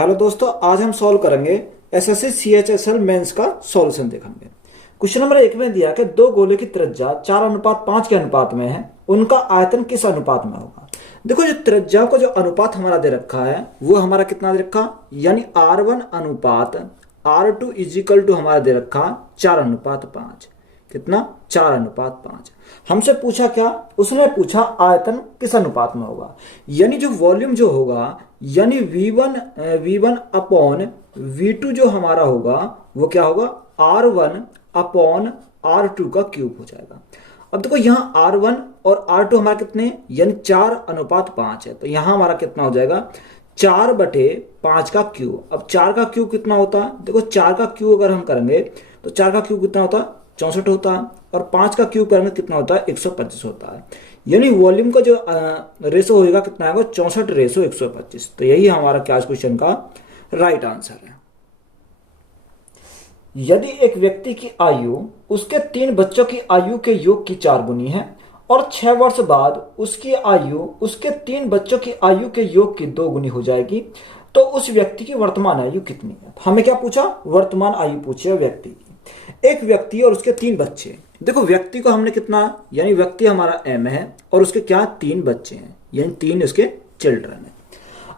Hello दोस्तों, आज हम सॉल्व करेंगे एसएससी सीएचएसएल मेंस का सॉल्यूशन देखेंगे। क्वेश्चन नंबर 1 में दिया कि दो गोले की त्रिज्या 4:5 के अनुपात में है, उनका आयतन किस अनुपात में होगा। देखो, जो त्रिज्या को जो अनुपात हमारा दे रखा है वो हमारा कितना दे रखा, यानी R1 अनुपात R2 इजिकल टू हमारा दे रखा 4:5। कितना, 4:5। हमसे पूछा क्या, उसने पूछा आयतन किस अनुपात में होगा, यानी जो वॉल्यूम जो होगा, यानी V1 अपॉन V2 जो हमारा होगा वो क्या होगा, R1 अपॉन R2 का क्यूब हो जाएगा। अब देखो, यहाँ R1 और R2 हमारा कितने, यानी 4:5 है, तो यहाँ हमारा कितना हो जाएगा 4/5 का क्यूब। अब 4 का क्यूब कितना होता है, देखो 4 का क्यूब अगर हम करेंगे तो 4 का क्यूब कितना होता है, 64 होता है, और 5 का क्यूब करेंगे कितना होता है, 125 होता है। यानी वॉल्यूम का जो रेशो होगा कितना आएगा, 64:125। तो यही हमारा क्या क्वेश्चन का राइट आंसर है। यदि एक व्यक्ति की आयु उसके 3 बच्चों की आयु के योग की 4 गुनी है और 6 वर्ष बाद उसकी आयु उसके 3 बच्चों की आयु के योग की 2 गुनी हो जाएगी, तो उस व्यक्ति की वर्तमान आयु कितनी है। हमें क्या पूछा, वर्तमान आयु पूछी है व्यक्ति की। एक व्यक्ति और उसके 3 बच्चे। देखो, व्यक्ति को हमने कितना, यानी व्यक्ति हमारा M है और उसके क्या 3 बच्चे हैं, यानी 3 उसके चिल्ड्रन है।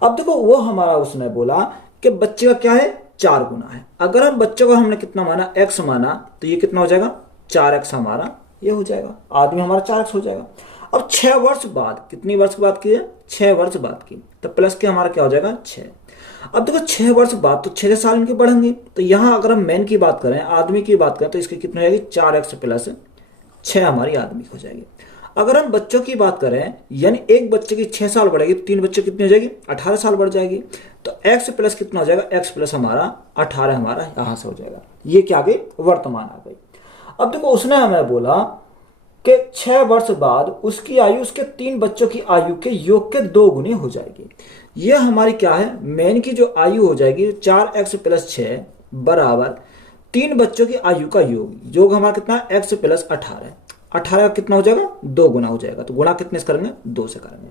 अब देखो, वो हमारा उसने बोला कि बच्चे का क्या है, 4 गुना है। अगर हम बच्चों को हमने कितना माना, x माना, तो ये कितना हो जाएगा, 4x हमारा ये हो जाएगा, आदमी हमारा 4x हो जाएगा। अब 6 वर्ष बाद, कितनी वर्ष बात की है, 6 वर्ष बाद की, तो प्लस के हमारा क्या हो जाएगा 6। अब देखो 6 वर्ष बाद तो 6 साल इनके बढ़ेंगे, तो यहाँ अगर हम मैन की बात करें, आदमी की बात करें, तो इसकी कितनी हो जाएगी, 4x प्लस 6 हमारी आदमी की हो जाएगी। अगर हम बच्चों की बात करें, यानी एक बच्चे की 6 साल बढ़ेगी तो 3 बच्चे कितनी हो जाएगी, 18 साल बढ़ जाएगी। तो x प्लस कितना हो जाएगा, x प्लस हमारा 18 हमारा यहाँ से हो जाएगा। ये क्या आ गई, वर्तमान आ गई। अब देखो, उसने हमें बोला कि 6 वर्ष बाद उसकी आयु उसके 3 बच्चों की आयु के योग के 2 गुनी हो जाएगी। ये हमारी क्या है, मेन की जो आयु हो जाएगी 4x प्लस 6 बराबर 3 बच्चों की आयु का योग हमारा कितना है, x प्लस 18। 18 कितना हो जाएगा, 2 गुना हो जाएगा। तो गुणा कितने से करेंगे, 2 से करेंगे।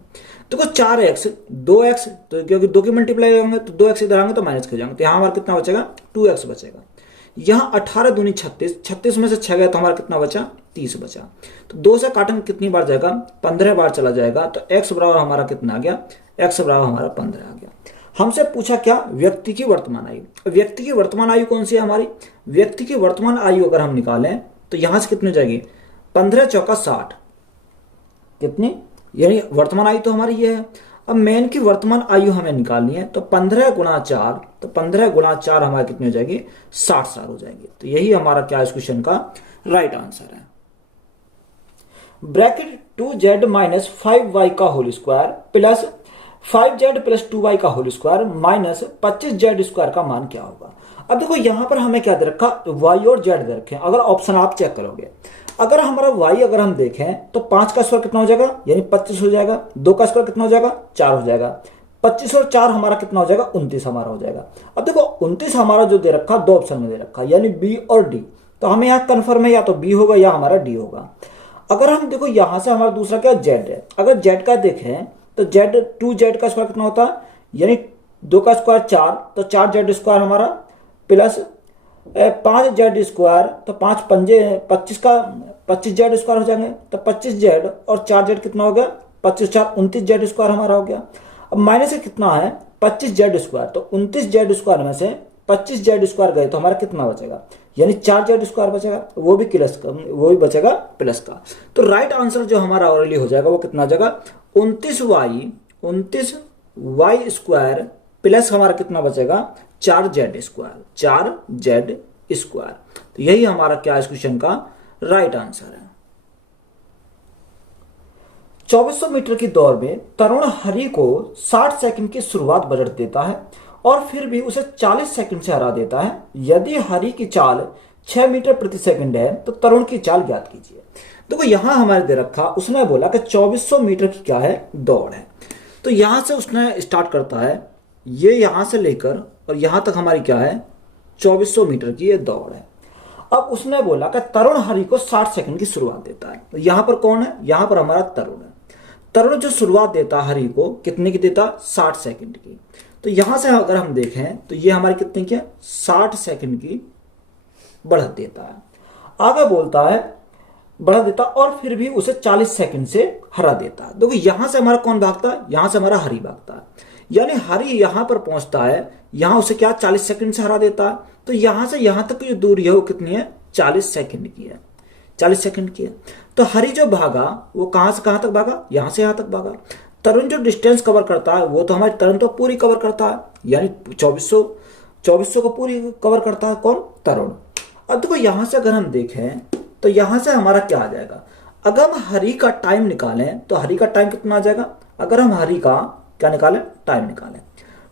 देखो 4x 2x, तो क्योंकि 2 की मल्टीप्लाई होंगे तो 2x इधर आएंगे तो माइनस हो जाएंगे, तो यहाँ हमारा कितना बचेगा, 2x बचेगा। यहाँ 18 दूनी 36, 36 में से 6 गया तो हमारा कितना बचा, 30 बचा। तो 2 से काटेंगे कितनी बार जाएगा, 15 बार चला जाएगा। तो x बराबर हमारा कितना आ गया, x बराबर हमारा 15 आ गया। हमसे पूछा क्या, व्यक्ति की वर्तमान आयु। व्यक्ति की वर्तमान आयु कौन सी है हमारी, व्यक्ति की वर्तमान आयु अगर हम निकालें तो यहां से कितनी हो जाएगी, 15 चौका 60, कितनी, यानी वर्तमान आयु तो हमारी ये है। अब मेन की वर्तमान आयु हमें निकालनी है, तो 15 गुणा 4, तो 15 गुणा 4 हमारी कितनी हो जाएगी, 60 साल हो जाएगी। तो यही हमारा क्या इस क्वेश्चन का राइट आंसर है। ब्रैकेट 2z माइनस 5y का whole square plus 5z plus 2y का whole square minus 25z square का मान क्या होगा। अब देखो, यहां पर हमें क्या दे रखा, y और z दे रखे हैं। अगर ऑप्शन आप चेक करोगे, अगर हमारा y अगर हम देखें तो 5 का स्क्वायर कितना हो जाएगा, यानी 25 हो जाएगा। 2 का स्क्वायर कितना हो जाएगा, 4 हो जाएगा। 25 और 4 हमारा कितना हो जाएगा, 29 हमारा हो जाएगा। अब देखो 29 हमारा जो दे रखा, 2 ऑप्शन में दे रखा, यानी बी और डी। तो हमें यहाँ कन्फर्म है, या तो बी होगा या हमारा डी होगा। अगर हम देखो यहां से हमारा दूसरा क्या जेड है, अगर जेड का देखें तो जेड 2z का स्क्वायर कितना होता है, यानी 2 का स्क्वायर 4, तो 4z स्क्वायर हमारा प्लस 5z स्क्वायर, तो 5 पंजे 25 का 25z स्क्वायर हो जाएंगे। तो 25z और 4z कितना हो गया, 25 4 29z स्क्वायर हमारा हो गया। अब माइनस से कितना है, 25z स्क्वायर, तो 29z स्क्वायर में से 25z स्क्वायर गए तो हमारा कितना बचेगा, यानी 4z स्क्वायर बचेगा, वो भी प्लस का, वो भी बचेगा प्लस का। तो राइट आंसर जो हमारा ओरली हो जाएगा वो कितना आ जाएगा, 29y स्क्वायर प्लस हमारा कितना बचेगा, 4z स्क्वायर, 4z स्क्वायर। तो यही हमारा क्या इस क्वेश्चन का राइट आंसर है। 2400 मीटर की दौड़ में तरुण हरि को 60 सेकंड की शुरुआत बजट देता है और फिर भी उसे 40 सेकंड से हरा देता है। यदि हरि की चाल 6 मीटर प्रति सेकंड है तो तरुण की चाल ज्ञात कीजिए। देखो, यहां हमारे दे रखा, उसने बोला कि 2400 मीटर की क्या है, दौड़ है। तो यहां से उसने स्टार्ट करता है, ये यहां से लेकर और यहां तक हमारी क्या है, 2400 मीटर की ये दौड़ है। अब उसने बोला कि तरुण हरि को 60 सेकंड की शुरुआत देता है। तो यहां पर कौन है, यहां पर हमारा तरुण है। तरुण जो शुरुआत देता हरि को कितने की देता, 60 सेकंड की। तो यहां से अगर हम देखें तो ये हमारी कितनी क्या 60 सेकंड की बढ़त देता है। आगे बोलता है बढ़ा देता और फिर भी उसे 40 सेकंड से हरा देता है। देखो यहां से हमारा कौन भागता है, यहां से हमारा हरी भागता है, यानी हरी यहां पर पहुंचता है, यहां उसे क्या 40 सेकंड से हरा देता है। तो यहां से यहां तक की जो दूरी है वो कितनी है 40 सेकंड की है, 40 सेकंड की है। तो हरी जो भागा वो कहां से कहां तक भागा, यहां से यहां तक भागा। तरुण जो डिस्टेंस कवर करता है वो तो हमारी तरुण तो पूरी कवर करता है, यानी 2400 को पूरी कवर करता है कौन, तरुण। अब देखो यहां से अगर हम देखें तो यहां से हमारा क्या आ जाएगा, अगर हम हरी का टाइम निकालें तो हरी का टाइम कितना आ जाएगा, अगर हम हरी का क्या निकालें, टाइम निकालें।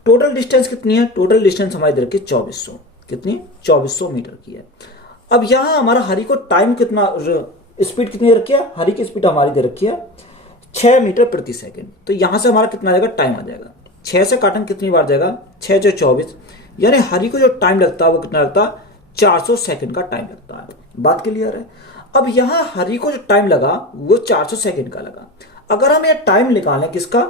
टोटल डिस्टेंस कितनी है, टोटल डिस्टेंस हमारी दे रखी है 2400, कितनी 2400 मीटर की है। अब यहां हमारा हरी को टाइम कितना, स्पीड कितनी रखी है, हरी की स्पीड हमारी दे रखी है 6 मीटर प्रति सेकंड। तो यहां से हमारा कितना आ जाएगा, टाइम आ जाएगा 6 से काटेंगे कितनी बार जाएगा 6 से 24, यानी हरी को जो टाइम लगता है वो कितना लगता है 400 सेकंड का टाइम लगता है। बात क्लियर है। अब यहां हरी को जो टाइम लगा वो 400 सेकंड का लगा। अगर हम ये टाइम निकालें किसका,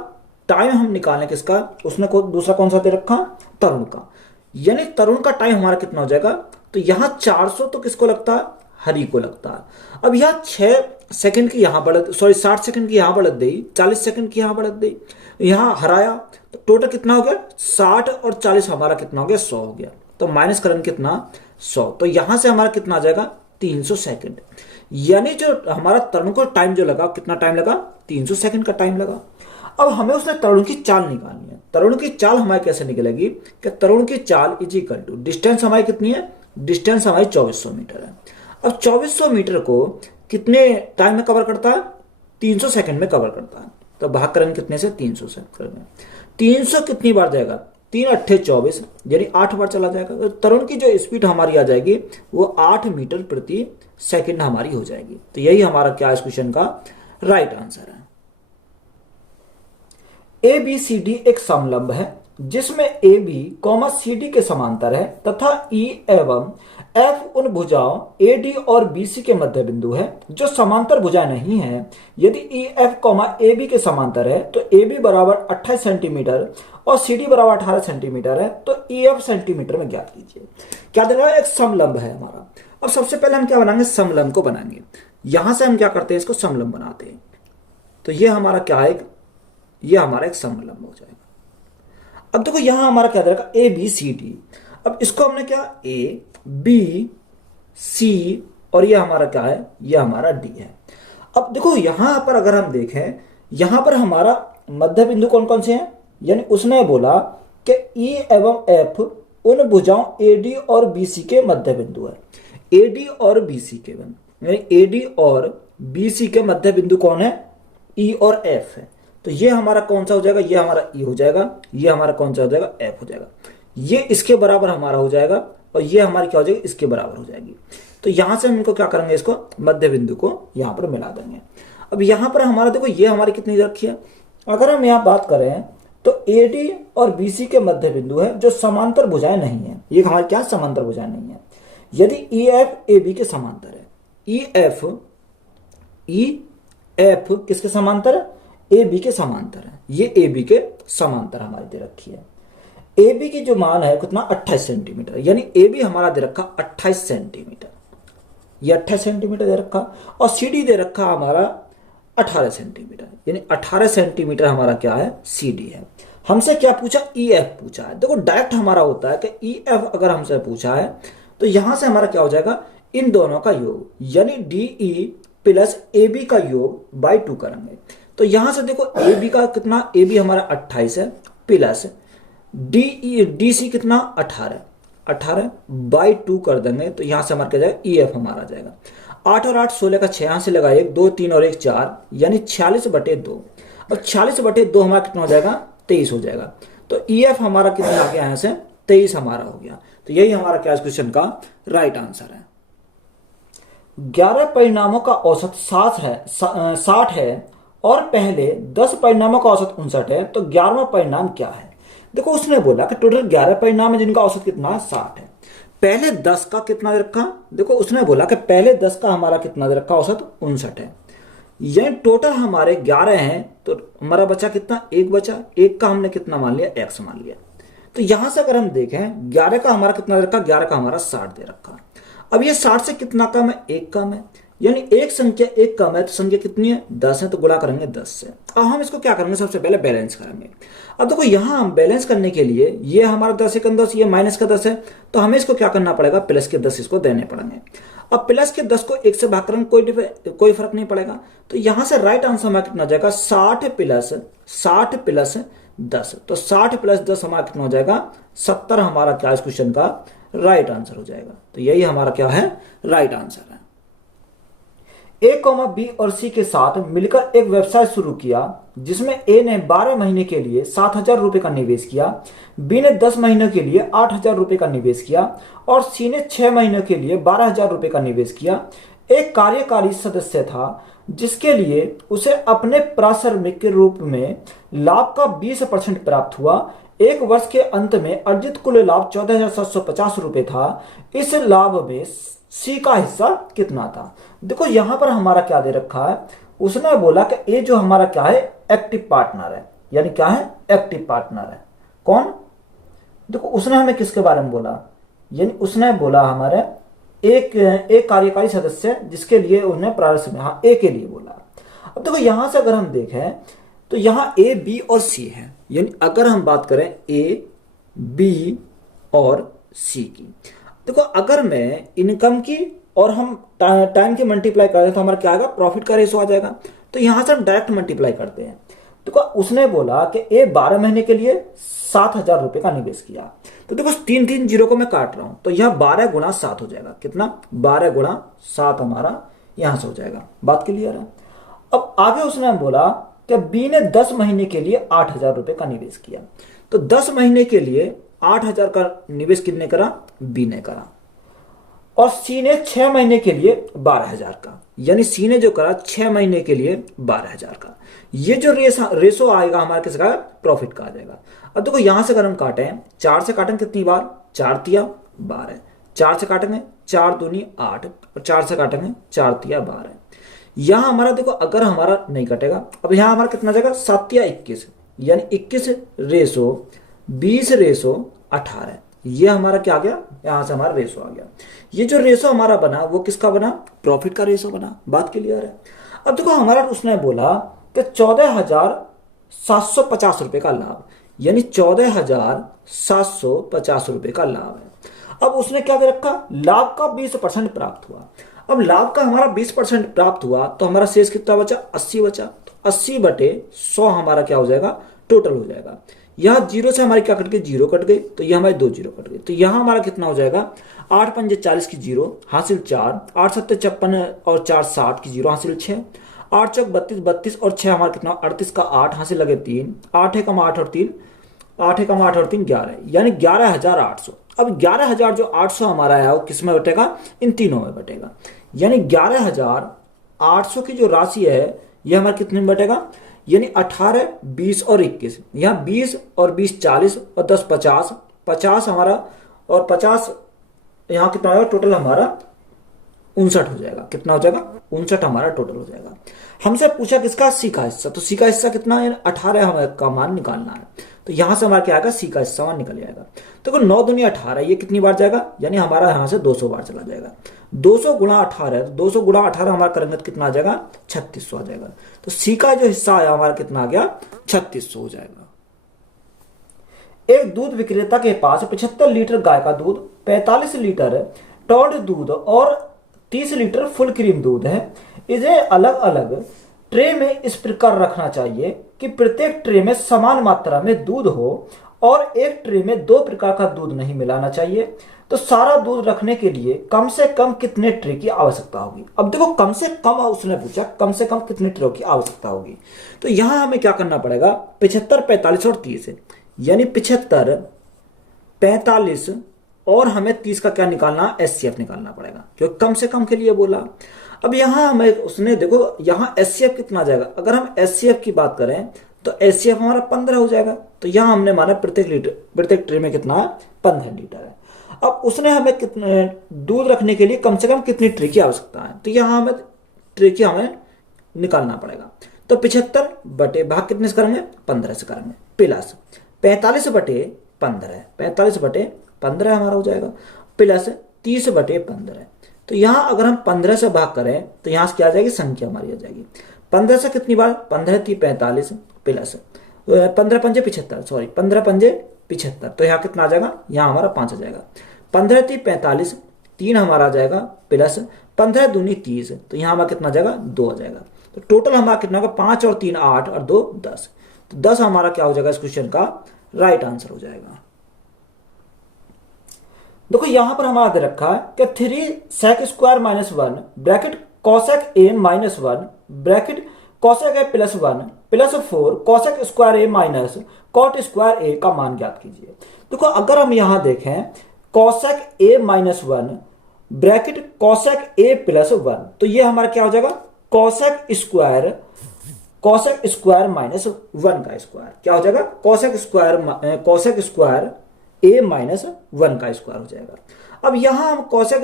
टाइम हम निकालें किसका, उसने दूसरा कौन सा दे रखा, तरुण का, यानी तरुण का टाइम हमारा कितना हो जाएगा। तो यहां 400 तो किसको लगता है, हरी को लगता है। अब यहां 6 सेकंड की यहां बढ़त, सॉरी 60 सेकंड की यहां बढ़त दी, 40 सेकंड की यहां बढ़त दी, यहां हराया तो टोटल कितना हो गया 60 और 40 हमारा कितना हो गया 100 हो गया। तो माइनस करेंगे कितना 100, तो यहां से हमारा कितना आ जाएगा 300 सेकंड, यानी जो हमारा तरुण को टाइम जो लगा कितना टाइम लगा 300 सेकंड का टाइम लगा। अब हमें उसने तरुण की चाल निकालनी है। तरुण की चाल हमारी कैसे निकलेगी कि तरुण की चाल इज इक्वल टू डिस्टेंस हमारी कितनी है, डिस्टेंस हमारी 2400 मीटर है। अब 2400 मीटर को कितने टाइम में कवर करता है, 300 सेकंड में कवर करता है। तो भाग करेंगे कितने से 300 से करेंगे, 300 कितनी बार जाएगा 3 अट्ठे 24, यानी 8 बार चला जाएगा। तो तरुण की जो स्पीड हमारी आ जाएगी वो 8 मीटर प्रति सेकंड हमारी हो जाएगी। तो यही हमारा क्या इस क्वेश्चन का राइट आंसर है। ए बी सी डी एक समलंब है जिसमें A B comma C D के समांतर है तथा ई एवं एफ उन भुजाओं ए डी और बी सी के मध्य बिंदु है जो समांतर भुजाएं नहीं है। यदि E F comma A B के समांतर है तो ए बी बराबर 28 सेंटीमीटर और सी डी बराबर 18 सेंटीमीटर है, तो ई एफ सेंटीमीटर में ज्ञात कीजिए। क्या दे रहा है, एक समलंब है हमारा। अब सबसे पहले हम क्या बनाएंगे, समलंब को बनाएंगे। यहां से हम क्या करते हैं, इसको समलंब बनाते हैं। तो ये हमारा क्या है, ये हमारा एक समलंब हो जाएगा। अब देखो यहां हमारा क्या दे रखा ए बी सी डी। अब इसको हमने क्या ए बी सी और ये हमारा क्या है, ये हमारा डी है। अब देखो यहां पर अगर हम देखें, यहां पर हमारा मध्य बिंदु कौन कौन से हैं, यानी उसने बोला कि ई एवं एफ उन भुजाओं ए डी और बी सी के मध्य बिंदु है। ए डी और बी सी के, यानी ए डी और बी सी के मध्य बिंदु कौन है, ई और एफ है। तो ये हमारा कौन सा हो जाएगा, ये हमारा ई हो जाएगा, ये हमारा कौन सा हो जाएगा, एफ हो जाएगा। ये इसके बराबर हमारा हो जाएगा और ये हमारी क्या हो जाएगी, इसके बराबर हो जाएगी। तो यहां से हम इनको क्या करेंगे, इसको मध्य बिंदु को यहां पर मिला देंगे। अब यहां पर हमारा देखो ये हमारी कितनी रखी है, अगर हम यहां बात करें तो ए डी और बी सी के मध्य बिंदु है जो समांतर भुजाएं नहीं है। ये हमारे क्या समांतर भुजाएं नहीं है। यदि ई एफ ए बी के समांतर है, ई एफ किसके समांतर है, ए बी के समांतर है। ये ए बी के समांतर हमारी दे रखी है। ए बी की जो मान है कितना 28 सेंटीमीटर, यानी ए बी हमारा दे रखा 28 सेंटीमीटर, ये 28 सेंटीमीटर दे रखा, और सी डी दे रखा हमारा 18 सेंटीमीटर, यानी 18 सेंटीमीटर हमारा क्या है, सी डी है। हमसे क्या पूछा, ई एफ पूछा है। देखो डायरेक्ट हमारा होता है कि ई एफ अगर हमसे पूछा है तो यहां से हमारा क्या हो जाएगा, इन दोनों का योग, यानी D E plus A B का योग बाई 2 करेंगे। तो यहां से देखो ए बी का कितना, ए बी हमारा 28 है, प्लस डी सी कितना 18 बाई 2 कर देंगे। तो यहां से हमारा क्या जाएगा, ई एफ हमारा जाएगा 8 और 8 16 का 6, यहां से लगा 1 2 3 और 1 4, यानी 46/2। और 46/2 हमारा कितना हो जाएगा, 23 हो जाएगा। तो ई एफ हमारा कितना आ गया, यहां से 23 हमारा हो गया। तो यही हमारा क्या इस क्वेश्चन का राइट आंसर है। 11 परिणामों का औसत 60 है और पहले 10 परिणामों का औसत 59 है, तो 11वां परिणाम क्या है। देखो उसने बोला कि टोटल 11 परिणाम है जिनका औसत कितना 60 है, पहले 10 का कितना दे रखा, देखो उसने बोला कि पहले 10 का हमारा कितना दे रखा, औसत 59 है, यानी टोटल हमारे 11 हैं। तो हमारा बचा कितना, 1 बचा, 1 का हमने कितना मान लिया, x मान लिया। तो यहां से अगर हम देखें 11 का हमारा कितना दे रखा, 11 का हमारा 60 दे रखा। अब ये 60 से कितना कम है, 1 कम है, यानी एक संख्या 1 कम है तो संख्या कितनी है, 10 है, तो गुणा करेंगे 10 से। अब हम इसको क्या करेंगे, सबसे पहले बैलेंस करेंगे। अब देखो यहां हम बैलेंस करने के लिए ये हमारा 10 एकम 10, ये माइनस का 10 है, तो हमें इसको क्या करना पड़ेगा, प्लस के 10 इसको देने पड़ेंगे। अब प्लस के 10 को 1 से भाग करेंगे, कोई फर्क नहीं पड़ेगा। तो यहां से राइट आंसर हमारा कितना हो जाएगा, 60 प्लस 10। तो 60 प्लस 10 हमारा कितना हो जाएगा, 70 हमारा क्या इस क्वेश्चन का राइट आंसर हो जाएगा। तो यही हमारा क्या है, राइट आंसर है। ए, बी और सी के साथ मिलकर एक व्यवसाय शुरू किया जिसमें ए ने 12 महीने के लिए 7,000 रुपए का निवेश किया, बी ने 10 महीने के लिए 8,000 रुपए का निवेश किया और सी ने 6 महीने के लिए 12,000 रुपए का निवेश किया। एक कार्यकारी सदस्य था जिसके लिए उसे अपने पारिश्रमिक के रूप में लाभ का 20% प्राप्त हुआ। एक वर्ष के अंत में अर्जित कुल लाभ 14,750 रुपए था। इस लाभ में सी का हिस्सा कितना था। देखो यहां पर हमारा क्या दे रखा है, उसने बोला कि ए जो हमारा क्या है, एक्टिव पार्टनर है, यानी क्या है, एक्टिव पार्टनर है। कौन, देखो उसने हमें किसके बारे में बोला, यानी उसने बोला हमारे एक कार्यकारी सदस्य जिसके लिए उन्हें प्रारंभ में, हाँ ए के लिए बोला। अब देखो यहां से अगर हम देखें तो यहां ए, बी और सी है, यानी अगर हम बात करें ए, बी और सी की, देखो अगर मैं इनकम की और हम टाइम की मल्टीप्लाई कर दें तो हमारा क्या आएगा, प्रॉफिट का रेशो आ जाएगा। तो यहां से हम डायरेक्ट मल्टीप्लाई करते हैं। देखो उसने बोला कि ए 12 महीने के लिए 7,000 रुपए का निवेश किया, तो देखो 3 जीरो को मैं काट रहा हूं, तो यह 12 गुणा 7 हो जाएगा। कितना, 12 गुणा 7 हमारा यहां से हो जाएगा। बात क्लियर है। अब आगे उसने बोला कि बी ने 10 महीने के लिए 8,000 रुपए का निवेश किया, तो 10 महीने के लिए 8,000 का निवेश कितने करा, बी ने करा। और सी ने 6 महीने के लिए 12,000 का, यानी सी ने जो करा 6 महीने के लिए 12,000 का। ये जो रेशो आएगा हमारे किसका, प्रॉफिट का आ जाएगा। अब देखो यहां से अगर हम काटें, 4 से काटेंगे कितनी बार, 4 तिया 12, 4 से काटेंगे 4 दूनी 8, और 4 से काटेंगे 4 तिया 12। यहां हमारा देखो अगर हमारा नहीं कटेगा, अब यहां हमारा कितना जाएगा, 7 तिया 21, यानी 21 रेशो 20 रेशो 18। ये हमारा क्या आ गया, यहां से हमारा रेशो आ गया। ये जो रेशो हमारा बना वो किसका बना, प्रॉफिट का रेशो बना। बात क्लियर है। अब देखो हमारा उसने बोला कि 14,750 रुपए का लाभ, यानी 14,750 रुपए का लाभ है। अब उसने क्या दे रखा, लाभ का 20% प्राप्त हुआ। अब लाभ का हमारा 20% प्राप्त हुआ तो हमारा शेष कितना बचा, 80 बचा। तो 80/100 हमारा क्या हो जाएगा, टोटल हो जाएगा। यहां जीरो से हमारी क्या कट गई, जीरो कट गई, तो यह हमारे 2 जीरो कट गई। तो यहां हमारा कितना हो जाएगा, 8 पंजे 40 की जीरो हासिल 4, 8 सत्ते 56 और 4 60 की जीरो हासिल 6, 8 चौक 32, 32 और 6 हमारा कितना, 38 का 8 हासिल लगे 3, 8 एकम 8 और 3, 8 एकम 8 और 3 11, यानी 11,800। अब 11,000 जो 800 हमारा है वो किस में बटेगा, इन तीनों में बटेगा, यानी 11,800 की जो राशि है यह हमारा कितने में बटेगा, यानी 18, 20 और 21। यहाँ 20 और 20 40 और 10 50, 50 हमारा और 50 यहाँ कितना होगा, टोटल हमारा 59 हो जाएगा। कितना हो जाएगा, 59 हमारा टोटल हो जाएगा। हमसे पूछा किसका, सी का हिस्सा, तो सी का हिस्सा कितना है, 18 हमें का मान निकालना है। तो यहां से हमारा क्या आएगा, सी का हिस्सा मान निकल जाएगा। तो 9 दूनी 18, ये कितनी बार जाएगा, यानी हमारा यहां से 200 बार चला जाएगा। 200 गुणा 18, तो 200 गुणा 18 हमारा करेंगे तो कितना आ जाएगा, 3600 आ जाएगा। तो सी का जो हिस्सा आया हमारा कितना आ गया, 3600 हो जाएगा। एक दूध विक्रेता के पास 75 लीटर गाय का दूध, 45 लीटर टर्ड दूध और 30 लीटर फुल क्रीम दूध है। इसे अलग अलग ट्रे में इस प्रकार रखना चाहिए कि प्रत्येक ट्रे में समान मात्रा में दूध हो और एक ट्रे में 2 प्रकार का दूध नहीं मिलाना चाहिए। तो सारा दूध रखने के लिए कम से कम कितने ट्रे की आवश्यकता होगी। अब देखो कम से कम उसने पूछा, कम से कम कितने ट्रे की आवश्यकता होगी। तो यहां हमें क्या करना पड़ेगा, 75, 45 और 30, यानी 75, 45 और हमें 30 का क्या निकालना, एचसीएफ निकालना पड़ेगा, क्योंकि कम से कम के लिए बोला। अब यहां हमें उसने देखो यहां एचसीएफ कितना जाएगा, अगर हम एचसीएफ की बात करें तो एचसीएफ हमारा 15 हो जाएगा। तो यहां हमने माना प्रत्येक ट्रे में कितना है, 15 लीटर है। अब उसने हमें कितने दूध रखने के लिए कम से कम कितनी ट्रे की आवश्यकता है, तो यहां हमें ट्रे की हमें निकालना पड़ेगा। तो 75 बटे भाग कितने से करेंगे, 15 से करेंगे, प्लस 45 बटे 15, 45/15 हमारा हो जाएगा, प्लस 30/15। तो यहाँ अगर हम 15 से भाग करें तो यहाँ से क्या आ जाएगी, संख्या हमारी आ जाएगी 15 से कितनी बार, 15 × 3 = 45 प्लस 15 × 5 = 75, सॉरी 15 × 5 = 75। तो यहाँ कितना आ जाएगा, यहाँ हमारा 5 आ जाएगा। 15 × 3 = 45, 3 हमारा आ जाएगा प्लस 15 × 2 = 30, तो यहाँ हमारा कितना आ जाएगा, 2 आ जाएगा। तो टोटल हमारा कितना होगा, 5 और 3 8 और 2 10। तो 10 हमारा क्या हो जाएगा, इस क्वेश्चन का राइट आंसर हो जाएगा। देखो यहां पर हमारा दे रखा है कि 3 sec² - 1 bracket cosec a - 1 bracket cosec a + 1 plus 4 cosec² a - cot² a का मान ज्ञात कीजिए। देखो अगर हम यहां देखें cosec a - 1 bracket cosec a + 1, तो ये हमारा क्या हो जाएगा, cosec² - 1 का स्क्वायर क्या हो जाएगा, cosec² a - 1 का स्क्वायर हो जाएगा। अब यहां हम cosec² a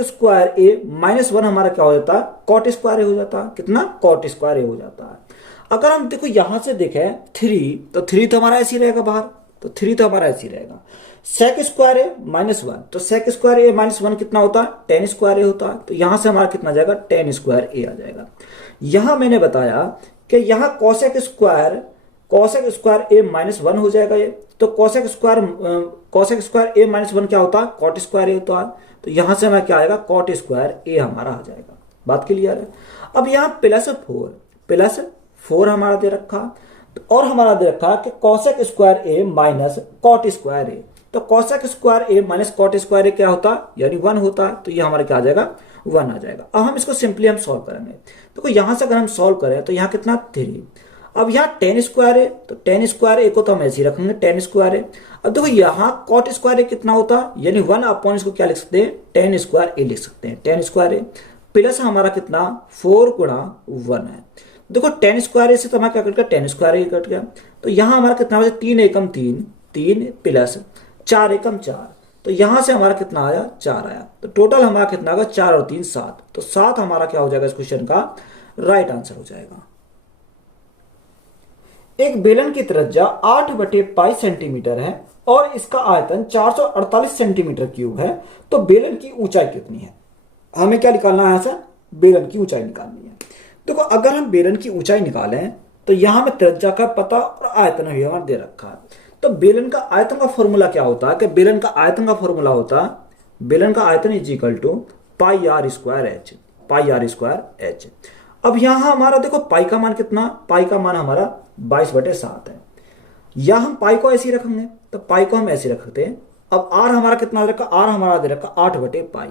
- 1 हमारा क्या हो जाता है, cot² a हो जाता है। कितना, cot² a हो जाता है। अगर हम देखो यहां से देखें 3, तो 3 तो हमारा ऐसे ही रहेगा बाहर, तो 3 तो हमारा ऐसे ही रहेगा। sec² a - 1, तो sec² a - 1 कितना होता है, tan² a होता है। तो यहां से हमारा कितना जाएगा, tan² a आ जाएगा। यहां मैंने बताया कि यहां cosec² a - 1 हो जाएगा ये, तो cosec² a - 1 क्या होता है, cot² a होता है। तो यहां से हमारा क्या आएगा, cot² a हमारा आ जाएगा। बात क्लियर है। अब यहां प्लस 4 हमारा दे रखा, और हमारा दे रखा कि cosec² a - cot² a, तो cosec² a - cot² a क्या होता है, यानी 1 होता है। तो ये हमारा क्या आ जाएगा, 1 आ जाएगा। अब हम इसको सिंपली हम सॉल्व करेंगे। देखो यहां से अगर हम सॉल्व करें तो यहाँ कितना 3, अब यहाँ tan² a, तो tan² a को तो हम ऐसे ही रखेंगे tan² a। अब देखो यहाँ cot² a कितना होता है, यानी 1 इसको क्या लिख सकते हैं, tan² a लिख सकते हैं, tan² a प्लस हमारा कितना 4 × 1 है। देखो tan² a से तो हमारा क्या कट गया, tan² a कट गया। तो यहाँ हमारा कितना हो, 3 एकम 3 3 प्लस 4 एकम 4, तो यहां से हमारा कितना आया, 4 आया। तो टोटल हमारा कितना आएगा, 4 और 3 7, तो 7 हमारा क्या हो जाएगा, इस क्वेश्चन का राइट आंसर हो जाएगा। एक बेलन की त्रिज्या 8/π सेंटीमीटर है और इसका आयतन 448 सेंटीमीटर क्यूब है, तो बेलन की ऊंचाई कितनी है। हमें क्या निकालना है, ऐसा बेलन की ऊंचाई निकालनी है। देखो अगर हम बेलन की ऊंचाई निकालें तो यहां में त्रिज्या का पता और आयतन भी हमारा दे रखा है। तो बेलन का आयतन का फॉर्मूला क्या होता है, कि बेलन का आयतन का फॉर्मूला होता है, बेलन का आयतन = πr²h। अब यहां हमारा देखो पाई का मान कितना, पाई का मान हमारा 22/7 है। या हम पाई को ऐसे ही रखेंगे, तो पाई को हम ऐसे रखते हैं। अब आर हमारा कितना दे रखा, आर हमारा दे रखा 8/π,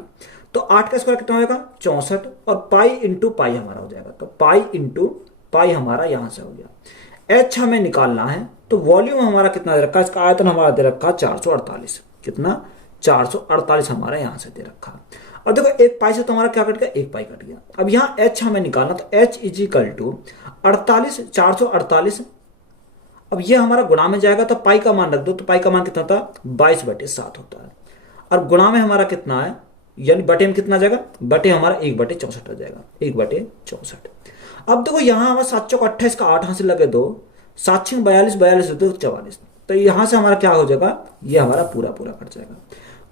तो 8 का स्क्वायर कितना होगा, 64, और पाई इंटू पाई हमारा हो जाएगा। तो पाई इंटू पाई हमारा यहां से हो गया। एच हमें निकालना है, तो वॉल्यूम हमारा कितना दे रखा, इसका आयतन हमारा दे रखा 448, कितना 448 हमारा यहां से दे रखा। और देखो एक पाई से तो हमारा क्या कट गया, एक पाई कट गया। अब यहाँ एच हमें निकालना, तो एच = 48 448। अब ये हमारा गुणा में जाएगा, तो पाई का मान रख दो, तो पाई का मान कितना था, 22/7 होता है। और गुणा में हमारा कितना है, यानी बटे में कितना जाएगा, बटे हमारा 1/64 हो जाएगा, 1/64। अब देखो यहाँ हमारा 7 चौक 28 का 8 हाथ से लगे 2, 7 6 42 42 2 44, तो यहां से हमारा क्या हो जाएगा, ये हमारा पूरा कट जाएगा।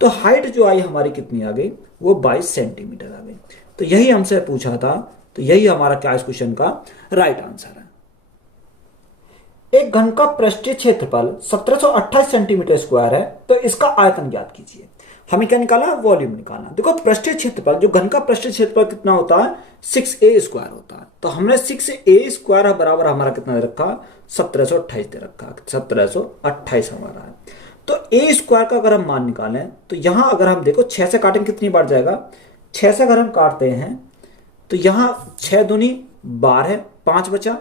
तो हाइट जो आई हमारी कितनी आ गई, वो 22 सेंटीमीटर आ गई। तो यही हमसे पूछा था, तो यही हमारा क्या इस क्वेश्चन का राइट आंसर है। एक घन का पृष्ठीय क्षेत्रफल 1728 सेंटीमीटर स्क्वायर है, तो इसका आयतन ज्ञात कीजिए। हमें क्या निकाला, वॉल्यूम निकालना। देखो पृष्ठीय क्षेत्रफल, जो घन का पृष्ठीय क्षेत्रफल कितना होता है, 6a² होता है। तो हमने 6a² बराबर हमारा कितना दे रखा, 1728 दे रखा, 1728 हमारा है। तो a² का अगर हम मान निकालें, तो यहां अगर हम देखो 6 से काटेंगे कितनी बार जाएगा, 6 से अगर हम काटते हैं तो यहां 6 दूनी 12, 5 बचा,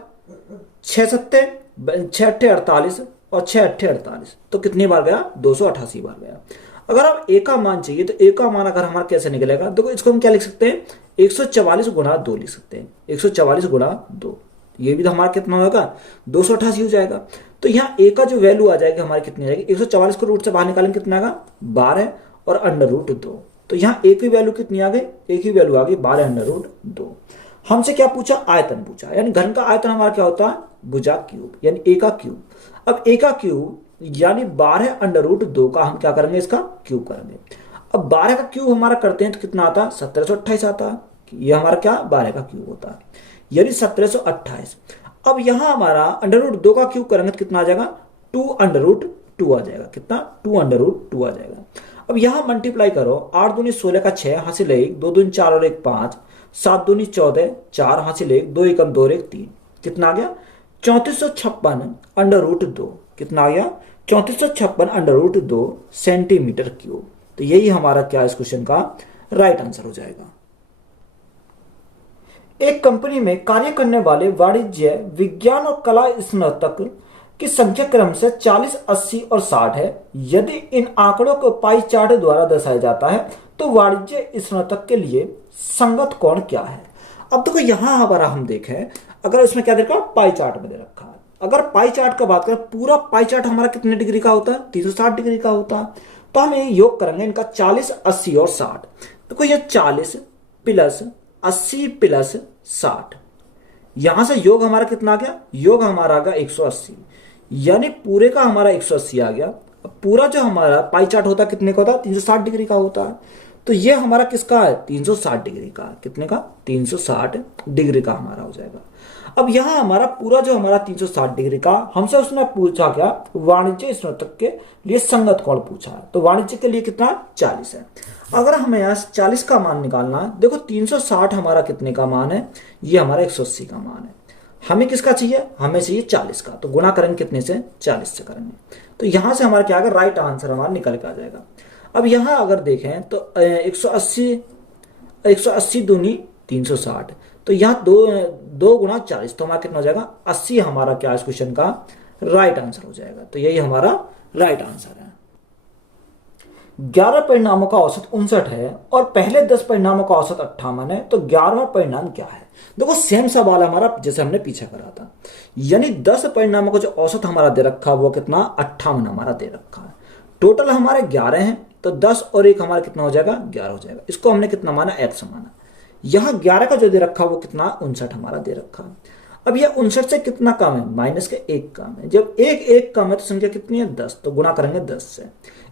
6 सत्ते 6 अट्ठे 48 और 6 अट्ठे 48, तो कितनी बार गया, 288 बार गया। अगर हम ए का मान चाहिए, तो ए का मान अगर हमारा कैसे निकलेगा, देखो इसको हम क्या लिख सकते हैं, 144 × 2 लिख सकते हैं, 144 × 2, ये भी तो हमारा कितना होगा, 288 हो जाएगा। तो यहाँ ए का जो वैल्यू आ जाएगी हमारी कितनी आएगी, 144 को रूट से बाहर निकालेंगे कितना आएगा, 12 और √2। तो यहाँ ए की वैल्यू कितनी आ गई, ए की वैल्यू आ गई 12 √2। हमसे क्या पूछा, आयतन पूछा, यानी घन का आयतन हमारा क्या होता है, भुजा क्यूब, यानी ए का क्यूब। अब ए का क्यूब यानी 12 अंडर रूट 2 का हम क्या करेंगे, इसका क्यूब करेंगे। अब 12 का क्यूब हमारा करते हैं तो कितना आता है, 1728 आता है। ये हमारा क्या 12 का क्यूब होता है, यानी 1728। अब यहां हमारा अंडर रूट 2 का क्यूब करेंगे तो कितना आ जाएगा, 2 अंडर रूट 2 आ जाएगा। कितना, 2 अंडर रूट 2 आ जाएगा। अब यहां मल्टीप्लाई करो, 8 दूनी 16 का 6 हासिल 1, 2 दूनी 4 और 1 5, 7 दूनी 14, 4 हासिल 1, 2 एकम 2 और 1 3, कितना आ गया 3456 अंडर रूट 2। कितना आ गया 3456 अंडर रूट 2 सेंटीमीटर क्यूब। तो यही हमारा क्या इस क्वेश्चन का राइट आंसर हो जाएगा। एक कंपनी में कार्य करने वाले वाणिज्य, विज्ञान और कला स्नातक की संख्या क्रम से 40, 80 और 60 है। यदि इन आंकड़ों को पाई चार्ट द्वारा दर्शाया जाता है तो वाणिज्य स्नातक के लिए संगत कोण क्या है। अब देखो यहां हमारा हम देखें, अगर इसमें क्या दे रखा है, पाई चार्ट में दे रखा है। अगर पाई चार्ट का बात करें, पूरा पाई चार्ट हमारा कितने डिग्री का होता है, 360 डिग्री का होता है। तो हम ये योग करेंगे इनका 40, 80 और 60। देखो ये 40 प्लस 80 प्लस 60, यहां से योग हमारा कितना आ गया, योग हमारा आ गया 180, यानी पूरे का हमारा 180 आ गया। पूरा जो हमारा पाई चार्ट होता है कितने का होता है, 360 डिग्री का होता है। तो ये हमारा किसका है, 360 डिग्री का। कितने का, 360 डिग्री का हमारा हो जाएगा। अब यहां हमारा पूरा जो हमारा 360 डिग्री का, हमसे उसने पूछा क्या, वाणिज्य स्नातक के लिए संगत कोण पूछा है। तो वाणिज्य के लिए कितना 40 है। अगर हमें यहाँ 40 का मान निकालना है, देखो 360 हमारा कितने का मान है, ये हमारा 180 का मान है। हमें किसका चाहिए, हमें चाहिए 40 का। तो गुना करेंगे कितने से, 40 से करेंगे। तो यहां से हमारा क्या आएगा, राइट आंसर हमारा निकल के आ जाएगा। अब यहां अगर देखें तो 180 दूनी 360, तो यहाँ दो गुना 40, तो हमारा कितना हो जाएगा 80 हमारा क्या इस क्वेश्चन का राइट आंसर हो जाएगा। तो यही हमारा राइट आंसर है। 11 परिणामों का औसत 59 है और पहले 10 परिणामों का औसत 58 है, तो 11वां परिणाम क्या है। देखो सेम सवाल हमारा जैसे हमने पीछे करा था, यानी 10 परिणामों का जो औसत हमारा दे रखा है वो कितना 58 हमारा दे रखा है। टोटल हमारे 11 हैं, तो 10 और 1 हमारा कितना हो जाएगा 11 हो जाएगा। इसको हमने कितना माना, x माना। यहां 11 का जो दे रखा है वो कितना 59 हमारा दे रखा है। अब यह 59 से कितना कम है, माइनस के 1 कम है। जब 1 कम है तो संख्या कितनी है 10, तो गुना करेंगे 10 से।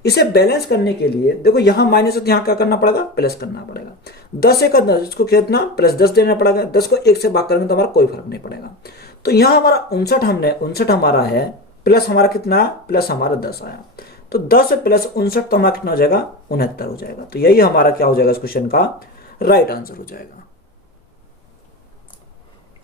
इसे बैलेंस करने के लिए देखो यहां माइनस है तो यहां क्या करना पड़ेगा, प्लस करना पड़ेगा। 10 1 10, इसको कितना प्लस 10 देना पड़ेगा। 10 को 1 से भाग करेंगे तो हमारा कोई फर्क नहीं पड़ेगा। तो यहां हमारा 59 हमारा है, प्लस हमारा कितना, प्लस हमारा 10 आया। तो 10 प्लस 59 तो हमारा कितना हो जाएगा 69 हो जाएगा। तो यही हमारा क्या हो जाएगा इस क्वेश्चन का राइट आंसर हो जाएगा।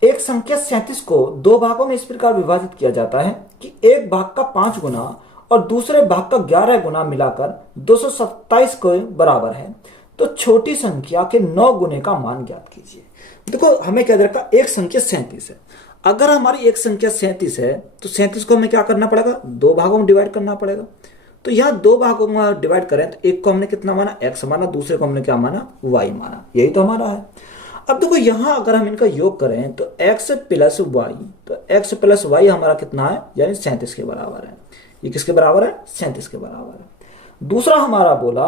एक संख्या 37 को 2 भागों में इस प्रकार विभाजित किया जाता है कि एक भाग का 5 गुना और दूसरे भाग का 11 गुना मिलाकर 227 के बराबर है, तो छोटी संख्या के 9 गुने का मान ज्ञात कीजिए। देखो हमें क्या दे रखा, एक संख्या 37 है। अगर हमारी एक संख्या 37 है तो 37 को हमें क्या करना पड़ेगा, 2 भागों में डिवाइड करना पड़ेगा। तो यहां 2 भागों में डिवाइड करें तो एक को हमने कितना माना, x माना, दूसरे को हमने क्या माना, y माना। यही तो हमारा है। अब देखो यहां अगर हम इनका योग करें तो x प्लस वाई, तो x प्लस वाई हमारा कितना है, यानी 37 के बराबर है। ये किसके बराबर है, 37 के बराबर है। दूसरा हमारा बोला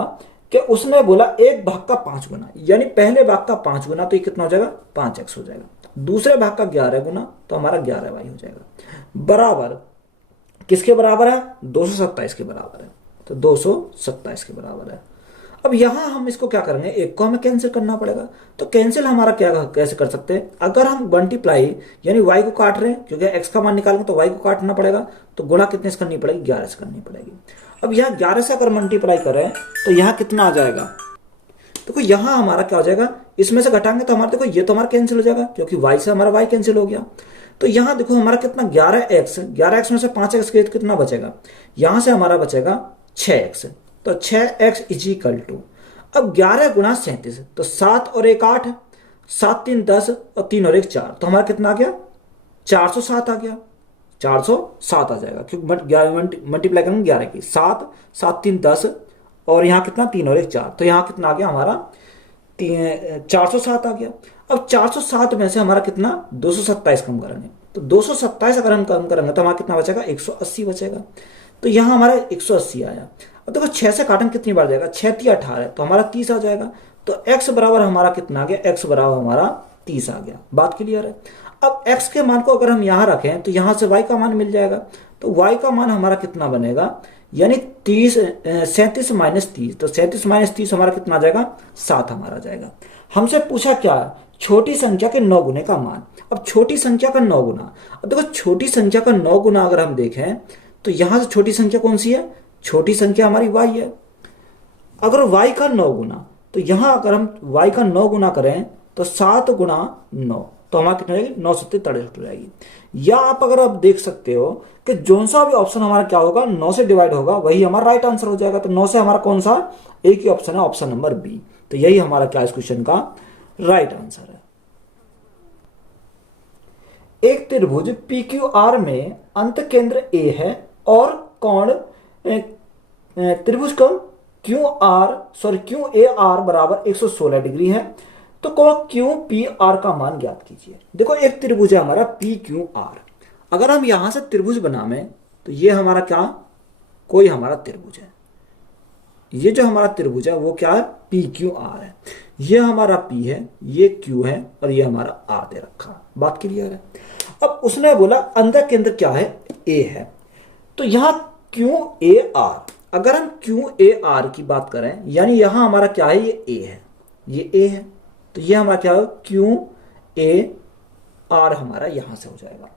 कि उसने बोला एक भाग का 5 गुना, यानी पहले भाग का 5 गुना, तो ये कितना हो जाएगा 5x हो जाएगा। दूसरे भाग का 11 गुना, तो हमारा 11y हो जाएगा। बराबर किसके बराबर है, 227 के बराबर है। तो 227 के बराबर है। अब यहां हम इसको क्या करेंगे, एक को हमें कैंसिल करना पड़ेगा। तो कैंसिल हमारा क्या कैसे कर सकते हैं, अगर हम मल्टीप्लाई यानी y को काट रहे हैं, क्योंकि x का मान निकालेंगे तो y को काटना पड़ेगा, तो गुणा कितने से करनी पड़ेगी, 11 से करनी पड़ेगी। अब यहाँ 11 से अगर मल्टीप्लाई करें तो यहाँ कितना आ जाएगा, देखो यहां हमारा क्या हो जाएगा, इसमें से घटाएंगे तो हमारा देखो ये तो हमारा कैंसिल हो जाएगा, क्योंकि y से हमारा y कैंसिल हो गया। तो यहां देखो हमारा कितना 11x में से 5x के कितना बचेगा, यहां से हमारा बचेगा 6x। तो 6x इज इक्वल टू, अब 11 गुना 37, तो 7 और 1 8, 7 3 10 और 3 और 1 4, तो हमारा कितना आ गया 407 आ गया। 407 आ जाएगा, क्योंकि मल्टीप्लाई करेंगे 11 की, 7 7 3 10 और यहाँ कितना 3 और 1 4, तो यहाँ कितना आ गया हमारा 407 आ गया। अब 407 में से हमारा कितना 227 कम करेंगे, तो 227 अगर हम कम करेंगे तो हमारा कितना बचेगा 180 बचेगा। तो यहाँ हमारा 180 आया। अब देखो 6 से काटेंगे कितनी बार जाएगा, 6 3 18, तो हमारा 30 आ जाएगा। तो x बराबर हमारा कितना आ गया, x बराबर हमारा 30 आ गया। बात क्लियर है। अब x के मान को अगर हम यहाँ रखें तो यहाँ से y का मान मिल जाएगा, तो y का मान हमारा कितना बनेगा, यानी 37 माइनस 30, तो 37 माइनस 30 हमारा कितना आ जाएगा, 7 हमारा आ जाएगा। हमसे पूछा क्या है, छोटी संख्या के 9 गुने का मान। अब छोटी संख्या का 9 गुना, अब देखो छोटी संख्या का 9 गुना अगर हम देखें तो यहां से छोटी संख्या कौन सी है, छोटी संख्या हमारी y है। अगर y का 9 गुना, तो यहां अगर हम y का 9 गुना करें तो 7 गुना 9, तो हमारा कितना हो जाएगी, 9 सत्ते 63 हो जाएगी। या आप अगर आप देख सकते हो कि जोन सा भी ऑप्शन हमारा क्या होगा, 9 से डिवाइड होगा, वही हमारा राइट आंसर हो जाएगा। तो 9 से हमारा कौन सा, एक ही ऑप्शन है, ऑप्शन नंबर बी। तो यही हमारा क्या इस क्वेश्चन का राइट आंसर है। एक त्रिभुज पी क्यू आर में अंत केंद्र ए है और कोण त्रिभुज कोण क्यू ए आर बराबर 116 डिग्री है, तो कोण क्यू पी आर का मान ज्ञात कीजिए। देखो एक त्रिभुज है हमारा पी क्यू आर, अगर हम यहां से त्रिभुज बनावे तो ये हमारा क्या, कोई हमारा त्रिभुज है, ये जो हमारा त्रिभुज है वो क्या है, पी क्यू आर है। ये हमारा पी है, ये क्यू है और ये हमारा आर दे रखा, बात क्लियर है। अब उसने बोला अंदर केंद्र क्या है, ए है, तो यहां क्यू ए आर, अगर हम क्यू ए आर की बात करें, यानी यहां हमारा क्या है, ये ए है, ये ए है, तो ये हमारा क्या है, क्यू ए आर हमारा यहां से हो जाएगा।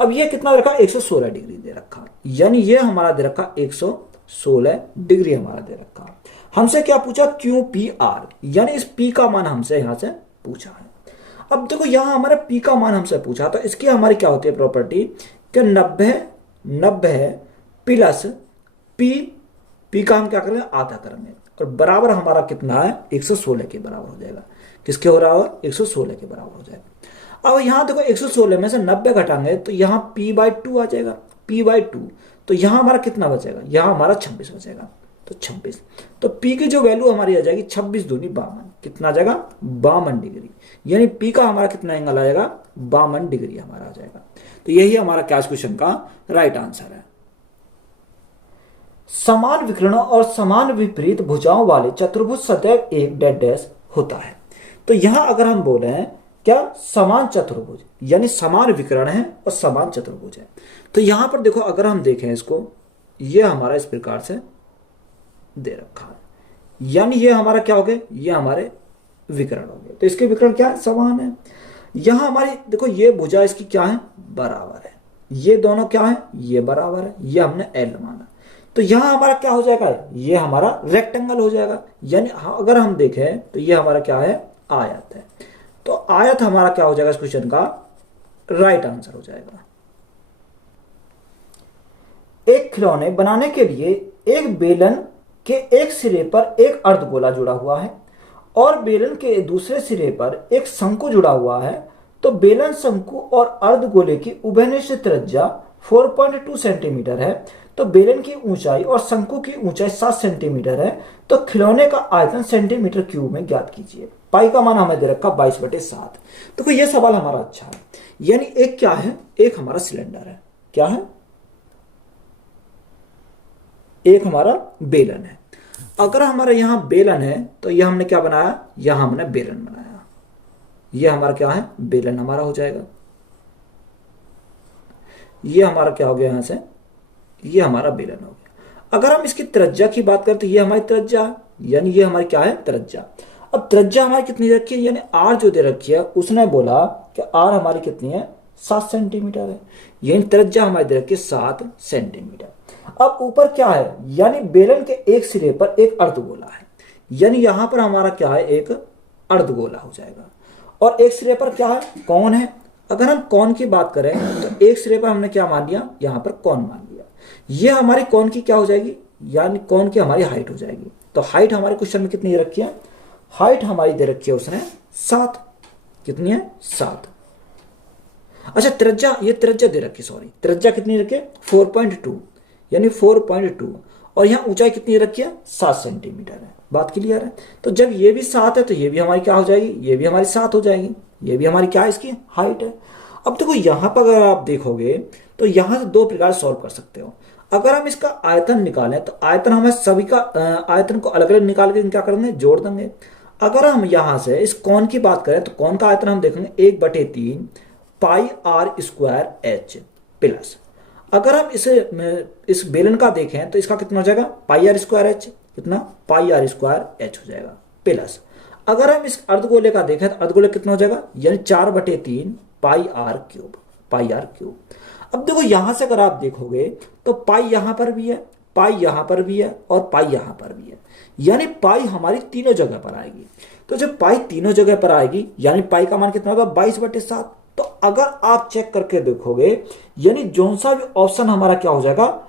अब ये कितना दे रखा, 116 डिग्री दे रखा, यानी ये हमारा दे रखा 116 डिग्री हमारा दे रखा। हमसे क्या पूछा, क्यू पी आर, यानी इस पी का मान हमसे यहां से पूछा है। अब देखो यहां हमारे पी का मान हमसे पूछा, तो इसकी हमारी क्या होती है प्रॉपर्टी कि 90 प्लस पी का हम क्या करेंगे, आधा करेंगे, और बराबर हमारा कितना है, 116 के बराबर हो जाएगा। किसके हो रहा होगा, 116 के बराबर हो जाएगा। अब यहां देखो 116 में से 90 घटाएंगे तो यहां p/2 आ जाएगा, p/2, तो यहां हमारा कितना बचेगा, यहां हमारा 26 बचेगा, तो 26, तो p की जो वैल्यू हमारी आ जाएगी 26 दूनी 52, कितना आ जाएगा, 52 डिग्री, यानी p का हमारा कितना एंगल आएगा, 52 डिग्री हमारा आ जाएगा। तो यही हमारा क्या क्वेश्चन का राइट आंसर है। समान विकर्णों और समान विपरीत भुजाओं वाले चतुर्भुज सदैव एक डैश डैश होता है। तो यहां अगर हम बोले हैं क्या, समान चतुर्भुज, यानी समान विकर्ण है और समान चतुर्भुज है। तो यहां पर देखो अगर हम देखें इसको, ये हमारा इस प्रकार से दे रखा है, यानी ये हमारा क्या हो गया, ये हमारे विकर्ण हो गए, तो इसके विकर्ण क्या है, समान है। यहां हमारी देखो ये भुजा इसकी क्या है, बराबर है, ये दोनों क्या है, ये बराबर है, ये हमने एल माना, तो यहां हमारा क्या हो जाएगा, ये हमारा रेक्टेंगल हो जाएगा। यानी अगर हम देखें तो ये हमारा क्या है, आयत है, तो आयत हमारा क्या हो जाएगा इस क्वेश्चन का राइट आंसर हो जाएगा। एक खिलौने बनाने के लिए एक बेलन के एक सिरे पर एक अर्धगोला जुड़ा हुआ है और बेलन के दूसरे सिरे पर एक शंकु जुड़ा हुआ है, तो बेलन, शंकु और अर्धगोले की उभयनिष्ठ त्रिज्या 4.2 सेंटीमीटर है, तो बेलन की ऊंचाई और शंकु की ऊंचाई 7 सेंटीमीटर है, तो खिलौने का आयतन सेंटीमीटर क्यूब में ज्ञात कीजिए। पाई का मान हमें दे रखा 22/7। तो ये सवाल हमारा अच्छा है, यानी एक क्या है, एक हमारा सिलेंडर है, क्या है, एक हमारा बेलन है। अगर हमारा यहां बेलन है तो यह हमने क्या बनाया, यहां हमने बेलन बनाया, यह हमारा क्या है, बेलन हमारा हो जाएगा। यह हमारा क्या हो गया, यहां से ये हमारा बेलन हो गया। अगर हम इसकी त्रिज्या की बात करें तो ये हमारी त्रिज्या, यानी ये हमारी क्या है, त्रिज्या। अब त्रिज्या हमारी कितनी रखी है, यानी आर जो दे रखी है, उसने बोला कि आर हमारी कितनी है, 7 सेंटीमीटर है, यानी त्रिज्या हमारी दे रखी है 7 सेंटीमीटर। अब ऊपर क्या है, यानी बेलन के एक सिरे पर एक अर्धगोला है, यानी यहां पर हमारा क्या है, एक अर्धगोला हो जाएगा, और एक सिरे पर क्या है, कौन है। अगर हम कौन की बात करें तो एक सिरे पर हमने क्या मान लिया, यहां पर कौन मान लिया, ये हमारी कौन की क्या हो जाएगी, यानी कौन की हमारी हाइट हो जाएगी। तो हाइट हमारे क्वेश्चन में कितनी रखी है, हाइट हमारी दे रखी है उसने 7, कितनी है, 7। अच्छा त्रिज्या, ये त्रिज्या दे रखी, सॉरी त्रिज्या कितनी रखी है, 4.2, यानी 4.2, और यहाँ ऊंचाई कितनी रखी है, 7 सेंटीमीटर है, बात क्लियर है। तो जब ये भी 7 है तो ये भी हमारी क्या हो जाएगी, ये भी हमारी 7 हो जाएगी, ये भी हमारी क्या है, इसकी हाइट है। अब देखो यहां पर अगर आप देखोगे तो यहां से दो प्रकार सॉल्व कर सकते हो। अगर हम इसका आयतन निकालें तो आयतन हमें सभी का आयतन को अलग अलग निकाल के क्या करेंगे, जोड़ देंगे। अगर हम यहां से इस कौन की बात करें तो कौन का आयतन हम देखेंगे 1/3 पाई आर स्क्वायर एच प्लस, अगर हम इस बेलन का देखें तो इसका कितना हो जाएगा, पाई आर स्क्वायर एच, कितना, पाई आर स्क्वायर एच हो जाएगा प्लस, अगर हम इस अर्धगोले का देखें तो अर्धगोले कितना हो जाएगा, यानी 4/3 pi R cube, pi R cube. अब देखो यहां से अगर आप देखोगे तो पाई यहां पर भी है, पाई यहां पर भी है और पाई यहां पर भी है, यानी पाई हमारी तीनों जगह पर आएगी। तो जब पाई तीनों जगह पर आएगी यानी पाई का मान कितना होगा, 22/7। तो अगर आप चेक करके देखोगे यानी जोन सा भी ऑप्शन हमारा क्या हो जाएगा,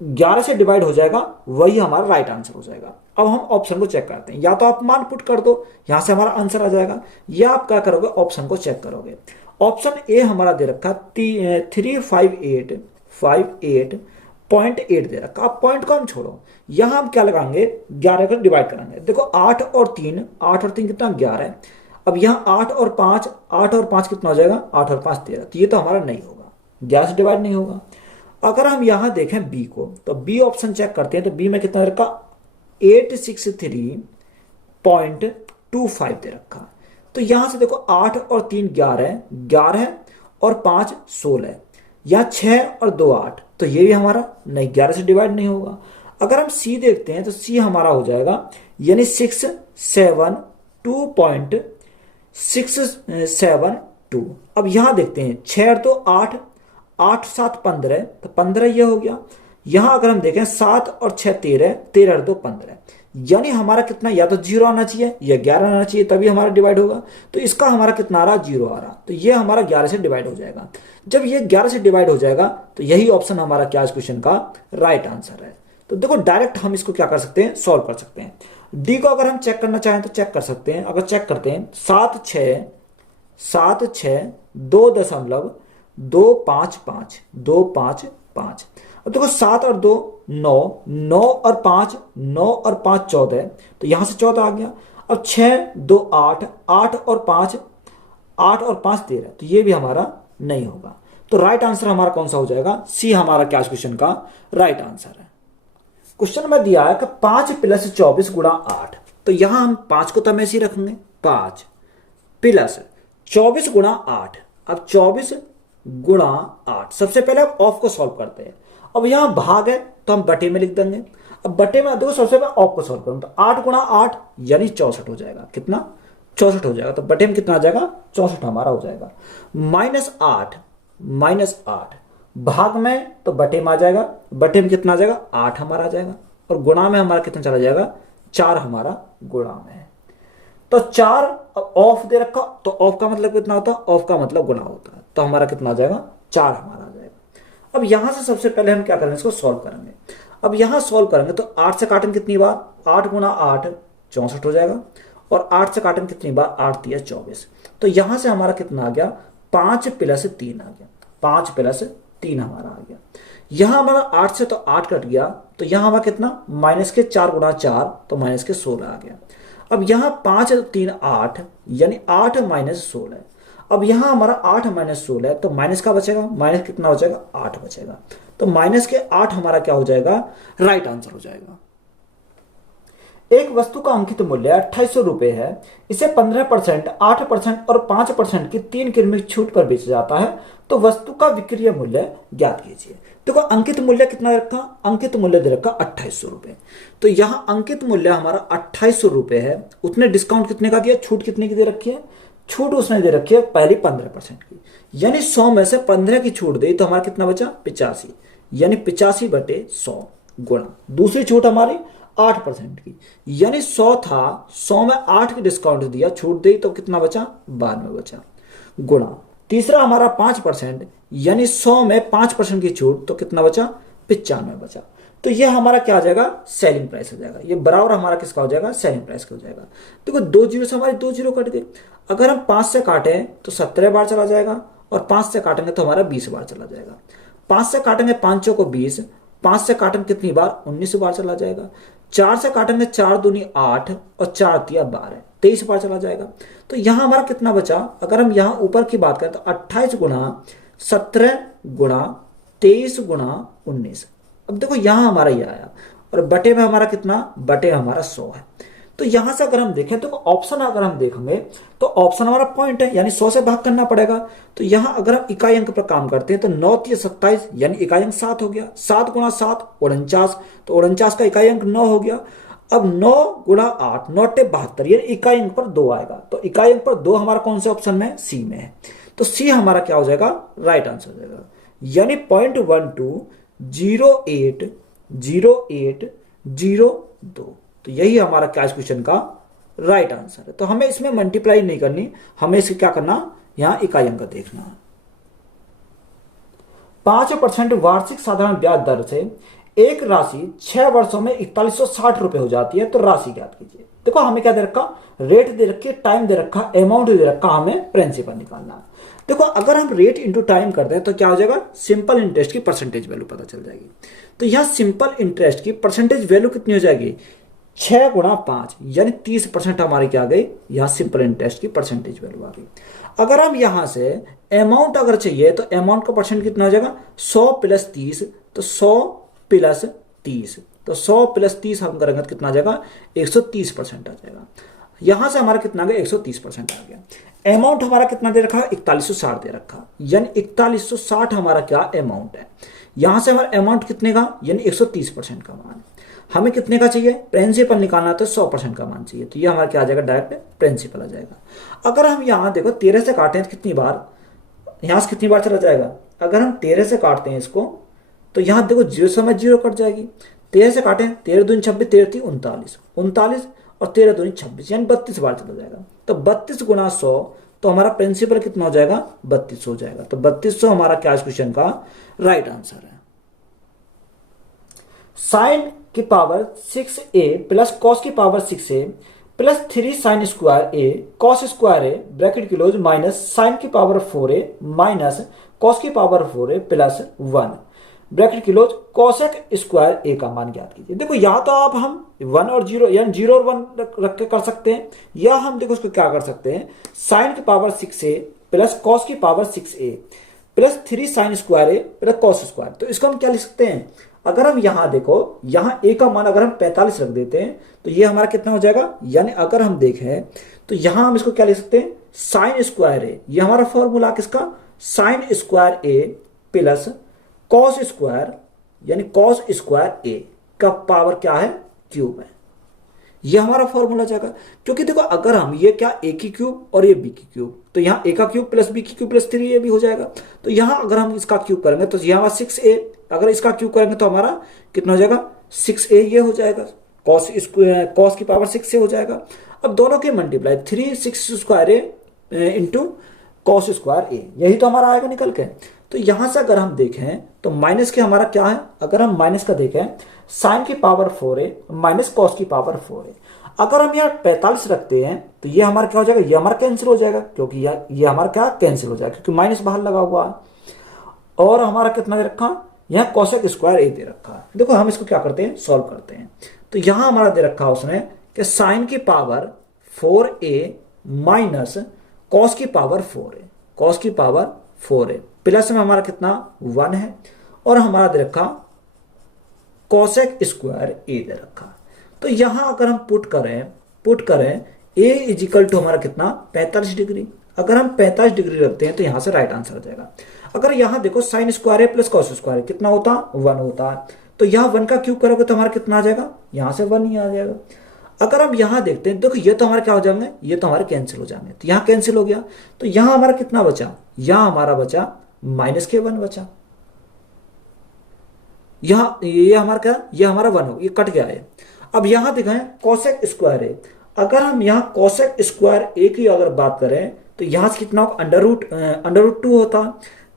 11 से डिवाइड हो जाएगा, वही हमारा राइट आंसर हो जाएगा। अब हम ऑप्शन को चेक करते हैं, या तो आप मान पुट कर दो, यहां से हमारा आंसर आ जाएगा, या आप क्या करोगे, ऑप्शन को चेक करोगे। ऑप्शन ए हमारा दे रखा 358.8 दे रखा। अब पॉइंट को हम छोड़ो, यहां हम क्या लगाएंगे, 11 को डिवाइड करेंगे। देखो 8 और 3 कितना, 11 है। अब यहाँ 8 और 5 कितना हो जाएगा, 8 और 5 13। तो ये तो हमारा नहीं होगा, 11 से डिवाइड नहीं होगा। अगर हम यहां देखें बी को, तो बी ऑप्शन चेक करते हैं, तो बी में कितना दे रखा, 863.25 दे रखा। तो यहां से देखो 8 और 3 11 और 5 16, यहाँ 6 और 2 8, तो ये भी हमारा नहीं, 11 से डिवाइड नहीं होगा। अगर हम सी देखते हैं तो सी हमारा हो जाएगा यानी 672.672। अब यहां देखते हैं 6 और 2 8, 8 7 15, तो 15 ये हो गया। यहां अगर हम देखें 7 और 6 13, 13 और 2 15, यानी हमारा कितना, या तो 0 आना चाहिए या 11 आना चाहिए, तभी हमारा डिवाइड होगा। तो इसका हमारा कितना आ रहा, 0 आ रहा, तो ये हमारा 11 से डिवाइड हो जाएगा। जब ये 11 से डिवाइड हो जाएगा तो यही ऑप्शन हमारा क्या इस क्वेश्चन का राइट आंसर है। तो देखो डायरेक्ट हम इसको क्या कर सकते हैं, सॉल्व कर सकते हैं। डी को अगर हम चेक करना चाहें तो चेक कर सकते हैं। अगर चेक करते हैं 7 6 2.255 अब देखो 7 और 2 9, 9 और 5 14, तो यहां से 14 आ गया। अब 6 2 8, 8 और 5 13, तो ये भी हमारा नहीं होगा। तो राइट आंसर हमारा कौन सा हो जाएगा, सी हमारा क्या क्वेश्चन का राइट आंसर है। क्वेश्चन में दिया है कि 5 + 24 × 8, तो यहां हम 5 को तो हम ऐसे ही रखेंगे, 5 + 24 × 8। अब 24 × 8, सबसे पहले आप ऑफ को सॉल्व करते हैं। अब यहां भाग है तो हम बटे में लिख देंगे। अब बटे में देखो सबसे पहले ऑफ को सॉल्व करूं तो 8 × 8 यानी 64 हो जाएगा, कितना, 64 हो जाएगा। तो बटे में कितना आ जाएगा, 64 हमारा हो जाएगा। -8 भाग में तो बटे में आ जाएगा, बटे में कितना आ जाएगा, 8 हमारा आ जाएगा। और गुणा में हमारा कितना चला जाएगा, 4 हमारा गुणा में है। तो 4 ऑफ दे रखा, तो ऑफ का मतलब कितना होता है, ऑफ का मतलब गुणा होता है। तो हमारा कितना आ जाएगा, 4 हमारा आ जाएगा। अब यहां से सबसे पहले हम क्या करेंगे, इसको सॉल्व करेंगे। अब यहां सॉल्व करेंगे तो 8 से काटेंगे कितनी बार, 8 × 8 64 हो जाएगा। और 8 से काटेंगे कितनी बार, 8 × 3 24। तो यहां से हमारा कितना आ गया, 5 + 3 आ गया, 5 + 3 हमारा आ गया। यहां हमारा 8 से तो 8 कट गया, तो यहां हमारा कितना, -4 × 4, तो -16 आ गया। अब यहां 5 और 3 8, यानी 8 - 16। अब यहां हमारा 8 - 16, तो माइनस का बचेगा, माइनस कितना बचेगा, 8 बचेगा। तो -8 हमारा क्या हो जाएगा, राइट आंसर हो जाएगा। एक वस्तु का अंकित मूल्य 2800 रुपए है, इसे 15%, 8% और 5% की 3 क्रमिक छूट पर बेचा जाता है, तो वस्तु का विक्रय मूल्य ज्ञात कीजिए। देखो अंकित मूल्य कितना रखा, अंकित मूल्य दे रखा 2800 रुपए। तो यहां अंकित मूल्य हमारा 2800 रुपए है, उसने डिस्काउंट कितने का दिया, छूट कितने की दे रखी है, छूट उसने दे रखी है पहली 15% की, यानी 100 में से 15 की छूट दी, तो हमारा कितना बचा, 85, यानी 85/100 गुणा दूसरी छूट हमारी 8% की, यानी 100 था, 100 में 8 की डिस्काउंट दिया, छूट दी, तो कितना बचा, 92 बचा, गुणा तीसरा हमारा 5%, यानी 100 में 5% की छूट, तो कितना बचा, 95 बचा। तो ये हमारा क्या आ जाएगा, सेलिंग प्राइस हो जाएगा। ये बराबर हमारा किसका हो जाएगा, सेलिंग प्राइस का हो जाएगा। देखो 2 जीरो से हमारी 2 जीरो कट गए। अगर हम 5 से काटें तो 17 बार चला जाएगा, और 5 से काटेंगे तो हमारा 20 बार चला जाएगा। 5 से काटेंगे 5 को 20, 5 से काटेंगे कितनी बार, 19 बार चला जाएगा। 4 से काटेंगे 4 दूनी 8 और 4 तिया 12, 23 बार चला जाएगा। तो यहां हमारा कितना बचा, अगर हम यहां ऊपर की बात करें तो 28 गुणा 17 गुणा 23 गुणा 19। अब देखो यहां हमारा ये आया, और बटे में हमारा कितना, बटे में हमारा 100 है। तो यहां से अगर हम देखें तो ऑप्शन अगर हम देखेंगे तो ऑप्शन हमारा पॉइंट है, यानी 100 से भाग करना पड़ेगा। तो यहां अगर हम इकाई अंक पर काम करते हैं तो 9 3 27, यानी इकाई अंक 7 हो गया। 7 गुणा 7 49, तो 49 का इकाई अंक 9 हो गया। अब 9 गुणा 8 9 8 72, यानी इकाई अंक पर 2 आएगा। तो इकाई अंक पर 2 हमारा कौन से ऑप्शन में, सी में है। तो सी हमारा क्या हो जाएगा, राइट आंसर हो जाएगा। यानी 0.12080802, तो यही हमारा क्या इस क्वेश्चन का राइट आंसर है। तो हमें इसमें मल्टीप्लाई नहीं करनी, हमें इसके क्या करना, यहां इकाई अंक देखना। 5% वार्षिक साधारण ब्याज दर से एक राशि 6 वर्षों में 4160 रुपए हो जाती है, तो राशि ज्ञात कीजिए। देखो हमें क्या दे रखा, रेट दे रखी, टाइम दे रखा, अमाउंट दे रखा, हमें प्रिंसिपल निकालना। देखो अगर हम रेट इंटू टाइम करते हैं तो क्या हो जाएगा, सिंपल इंटरेस्ट की परसेंटेज वैल्यू पता चल जाएगी। तो यहां सिंपल इंटरेस्ट की परसेंटेज वैल्यू कितनी हो जाएगी, 6 गुणा 5, यानी 30% हमारी क्या आ गई, यहां सिंपल इंटरेस्ट की परसेंटेज वैल्यू आ गई। अगर हम यहां से अमाउंट अगर चाहिए तो अमाउंट का परसेंट कितना हो जाएगा, 100 प्लस 30, तो 100 प्लस 30, तो 100 प्लस 30 हम करेंगे तो कितना आ जाएगा, 130% आ जाएगा। यहां से हमारा कितना आ गया, 130% आ गया। अमाउंट हमारा कितना दे रखा है, 4160 दे रखा, यानी 4160 हमारा क्या अमाउंट है। यहां से हमारा अमाउंट कितने का, यानी 130% का मान। हमें कितने का चाहिए, प्रिंसिपल निकालना, तो 100% का मान चाहिए। तो ये हमारा क्या आ जाएगा, डायरेक्ट प्रिंसिपल आ जाएगा। अगर हम यहाँ देखो 13 से काटें तो कितनी बार, यहां से कितनी बार चला जाएगा, अगर हम 13 से काटते हैं इसको तो यहां देखो 0 समय 0 कट जाएगी। 13 से काटें, 13 दूनी 26, 13 थी 39, 39 और 13 दूनी 26, यानी 32 बार चला जाएगा। तो 32 गुणा 100, तो हमारा प्रिंसिपल कितना हो जाएगा, 3200 हो जाएगा। तो 3200 हमारा क्या इस क्वेश्चन का राइट आंसर है। साइन की पावर 6a प्लस कॉस की power 6a plus 3 sine square A cos square A bracket close minus sine की पावर 4a माइनस कॉस की power 4a plus 1 bracket close cosec square A का मान ज्ञात कीजिए। देखो या तो आप हम 1 और 0 यानी 0 और 1 रख के कर सकते हैं, या हम देखो उसको क्या कर सकते हैं, साइन की पावर 6a प्लस कॉस की power 6a plus 3 sine square A plus cos square. तो इसको हम क्या लिख सकते हैं, अगर हम यहां देखो, यहां ए का मान अगर हम 45 रख देते हैं तो ये हमारा कितना हो जाएगा, यानी अगर हम देखें तो यहां हम इसको क्या लिख सकते हैं, साइन स्क्वायर ए, ये हमारा फॉर्मूला किसका, sign square A plus cos square, यानी कॉस स्क्वायर ए का पावर क्या है, क्यूब है। ये हमारा फॉर्मूला जाएगा, क्योंकि देखो अगर हम ये क्या ए की क्यूब और ये बी की क्यूब, तो यहाँ ए का क्यूब प्लस बी की क्यूब प्लस 3 ये भी हो जाएगा। तो यहाँ अगर हम इसका क्यूब करेंगे तो यहाँ 6a, अगर इसका क्यूब करेंगे तो हमारा कितना हो जाएगा, 6a ये हो जाएगा, कॉस की पावर 6 से हो जाएगा। अब दोनों के मल्टीप्लाई 3 6 स्क्वायर ए इंटू कॉस स्क्वायर ए, यही तो हमारा आएगा निकल के। तो यहां से अगर हम देखें तो माइनस के हमारा क्या है, अगर हम माइनस का देखें, साइन की पावर 4a माइनस कॉस की पावर 4a। अगर हम यहाँ 45 रखते हैं तो ये हमारा क्या हो जाएगा, ये हमारा कैंसिल हो जाएगा, क्योंकि ये हमारा क्या कैंसिल हो जाएगा, क्योंकि माइनस बाहर लगा हुआ है। और हमारा कितना दे रखा, यहाँ कॉसेक स्क्वायर ए दे रखा है। देखो हम इसको क्या करते हैं, सॉल्व करते हैं। तो यहां हमारा दे रखा है उसने कि साइन की पावर 4a माइनस कॉस की पावर 4a, कॉस की पावर 4a प्लस में हमारा कितना 1 है, और हमारा दे रखा कॉसेक स्क्वायर ए दे रखा। तो यहां अगर हम पुट करें ए इजिकल टू हमारा कितना 45 डिग्री। अगर हम 45 डिग्री रखते हैं तो यहां से राइट आंसर आ जाएगा। अगर यहां देखो sign square A plus cos square कितना होता, 1 होता है। तो यहां 1 का क्यूब करोगे तो हमारा कितना आ जाएगा, यहां से 1 ही आ जाएगा। अगर हम यहां देखते हैं, देखो ये तो हमारे क्या हो जाएंगे, ये तो हमारे कैंसिल हो जाएंगे, तो यहां कैंसिल हो गया। तो यहां हमारा कितना बचा, यहां हमारा बचा माइनस के 1 बचा। यहां ये हमारा क्या, ये हमारा 1 हो, ये कट गया है। अब यहां दिखाएं कॉसेक स्क्वायर ए, अगर हम यहां कॉसेक स्क्वायर ए की अगर बात करें तो यहां से कितना अंडर रूट 2 होता।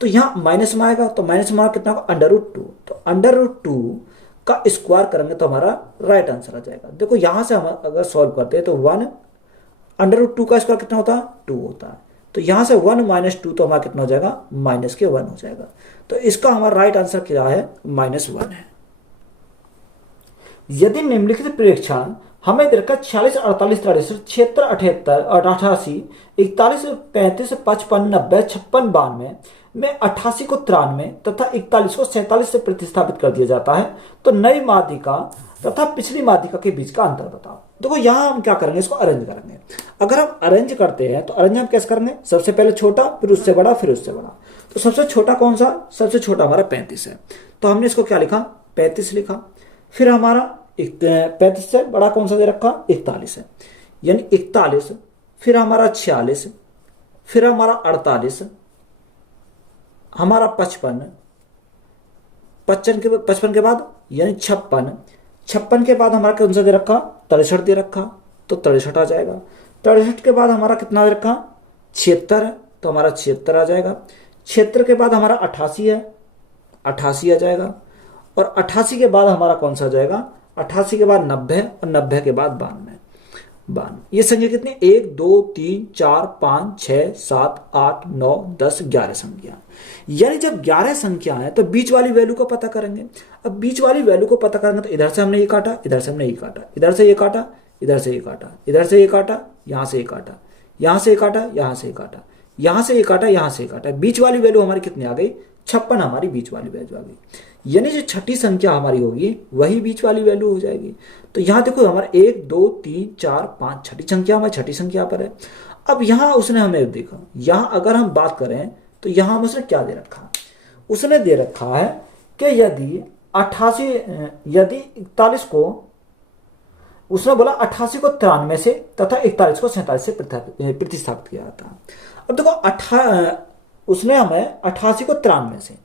तो यहां माइनस में आएगा, तो माइनस में कितना अंडर रूट 2, तो अंडर रूट 2 का स्क्वायर करेंगे तो हमारा राइट आंसर आ जाएगा। देखो यहां से हम अगर सॉल्व करते हैं तो 1 अंडर रूट 2 का स्क्वायर कितना होता है, 2 होता है। तो यहां से 1 माइनस 2 तो हमारा कितना हो जाएगा, माइनस के 1 हो जाएगा। तो इसका हमारा राइट आंसर क्या है, -1 है। यदि निम्नलिखित प्रेक्षण हमें देकर 46 48 43 76 78 88 41 35 55 90 56 92 में 88 को 93 तथा 41 को 47 से प्रतिस्थापित कर दिया जाता है, तो नई माध्यिका तथा पिछली माध्यिका के बीच का अंतर बताओ। देखो यहाँ हम क्या करेंगे, इसको अरेंज करेंगे। अगर हम अरेंज करते हैं तो अरेंज हम कैसे करेंगे, सबसे पहले छोटा, फिर उससे बड़ा, फिर उससे बड़ा। तो सबसे छोटा कौन सा, सबसे छोटा हमारा 35 है, तो हमने इसको क्या लिखा, 35 लिखा। फिर हमारा 35 से बड़ा कौन सा दे रखा, 41 है, यानी 41। फिर हमारा 46, फिर हमारा 48, हमारा 55, 55 के बाद यानी 56, 56 के बाद हमारा कौन सा दे रखा, 63 दे रखा, तो 63 आ जाएगा। 63 के बाद हमारा कितना दे रखा, 76 है, तो हमारा 76 आ जाएगा। 76 के बाद हमारा 88 है, 88 आ जाएगा। और 88 के बाद हमारा कौन सा आ जाएगा, 88 के बाद 90, और 90 के बाद 92। ये संख्या कितनी, 1 2 3 4 5 6 7 8 9 10 11 संख्या। यानी जब 11 संख्या है तो बीच वाली वैल्यू को पता करेंगे। अब बीच वाली वैल्यू को पता करेंगे तो इधर से हमने ये काटा, इधर से हमने ये काटा, इधर से ये काटा, इधर से ये काटा, इधर से ये काटा, यहां से ये काटा, यहां से ये काटा, यहां से ये काटा, यहां से ये काटा, यहां से ये काटा। बीच वाली वैल्यू हमारी कितनी आ गई, 56 हमारी बीच वाली वैल्यू आ गई। यानी जो छठी संख्या हमारी होगी वही बीच वाली वैल्यू हो जाएगी। तो यहां देखो हमारा 1 2 3 4 5 छठी संख्या हमारी छठी संख्या पर है। अब यहां उसने हमें देखा, यहां अगर हम बात करें तो यहां हम उसने क्या दे रखा, उसने दे रखा है कि यदि 41 को, उसने बोला 88 को 93 से तथा 41 को 47 से प्रतिस्थापित किया था। अब देखो उसने हमें 88 को 93 से,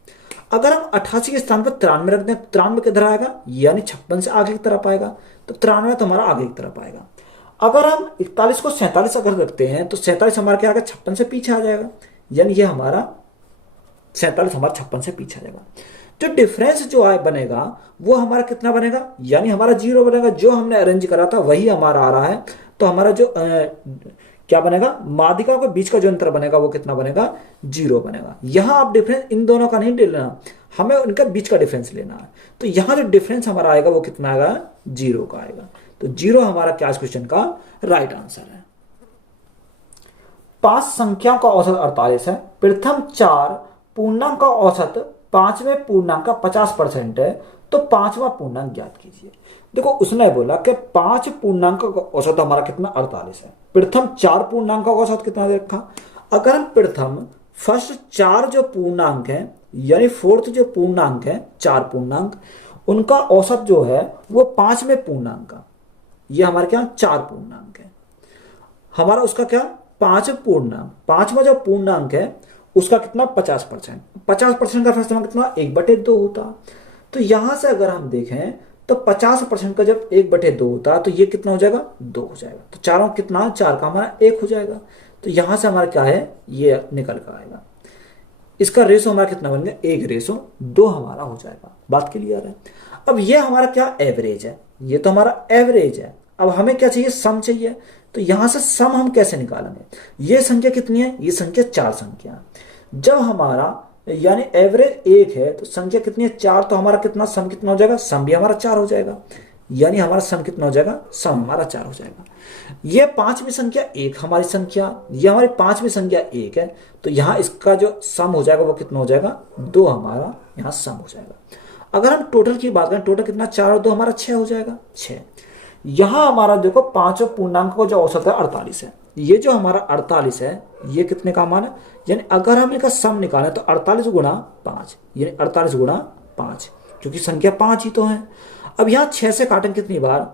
अगर हम 88 के स्थान पर 93 रख दें तो 93 किधर आएगा, यानी 56 से आगे की तरफ आएगा, तो 93 तो हमारा आगे की तरफ आएगा। अगर हम 41 को 47 अगर रखते हैं तो 47 हमारा क्या आएगा, 56 से पीछे आ जाएगा, यानी ये हमारा 47 हमारा 56 से पीछे आ जाएगा। जो डिफरेंस जो बनेगा वो हमारा कितना बनेगा, यानी हमारा 0 बनेगा। जो हमने अरेंज करा था वही हमारा आ रहा है, तो हमारा जो क्या बनेगा, माध्यिका के बीच का जो अंतर बनेगा वो कितना बनेगा, 0 बनेगा। यहां आप डिफरेंस इन दोनों का नहीं लेना, हमें उनका बीच का डिफरेंस लेना है। तो यहां जो डिफरेंस हमारा आएगा वो कितना आएगा, 0 का आएगा। तो 0 हमारा क्या इस क्वेश्चन का राइट आंसर है। 5 संख्याओं का औसत 48 है। प्रथम 4 पूर्णांक का औसत 5वें पूर्णांक का 50% है, तो 5वां पूर्णांक ज्ञात कीजिए। देखो उसने बोला कि 5 पूर्णांक का औसत हमारा कितना, 48 है। प्रथम 4 पूर्णांक का औसत कितना दे रखा, अगर हम प्रथम फर्स्ट 4 जो पूर्णांक है, यानी फोर्थ जो पूर्णांक है, 4 पूर्णांक, उनका औसत जो है वो 5वें पूर्णांक का, ये हमारे क्या 4 पूर्णांक है, हमारा उसका क्या 5 पूर्णांक, 5वां जो पूर्णांक है उसका कितना 50%। 50% का फैसला कितना 1/2 होता। तो यहां से अगर हम देखें तो 50% का जब 1/2 होता तो ये कितना हो जाएगा, 2 हो जाएगा। तो चारों कितना, 4 का हमारा 1 हो जाएगा। तो यहां से हमारा क्या है, ये निकल कर आएगा। इसका रेशो हमारा कितना बन गया, 1:2 हमारा हो जाएगा। बात क्लियर है। अब ये हमारा क्या एवरेज है, ये तो हमारा एवरेज है। अब हमें क्या चाहिए, सम चाहिए। तो यहां से सम हम कैसे निकालेंगे, ये संख्या कितनी है, ये संख्या 4 संख्या। जब हमारा यानी एवरेज 1 है तो संख्या कितनी है, 4, तो हमारा कितना सम कितना हो जाएगा, सम भी हमारा 4 हो जाएगा। यानी हमारा सम कितना हो जाएगा, सम हमारा 4 हो जाएगा। ये 5वीं संख्या 1 हमारी संख्या, ये हमारी 5वीं संख्या 1 है, तो यहां इसका जो सम हो जाएगा वो कितना हो जाएगा, 2 हमारा यहां सम हो जाएगा। अगर हम टोटल की बात करें, टोटल कितना 4 और 2 हमारा 6 हो जाएगा, 6। यहां हमारा देखो 5 पूर्णांक का जो औसत है 48 है। ये जो हमारा 48 है ये कितने का मान है, यानी अगर हम इनका सम निकालें तो 48 गुणा 5, यानी 48 गुणा 5, क्योंकि संख्या 5 ही तो है। अब यहाँ 6 से काटें कितनी बार,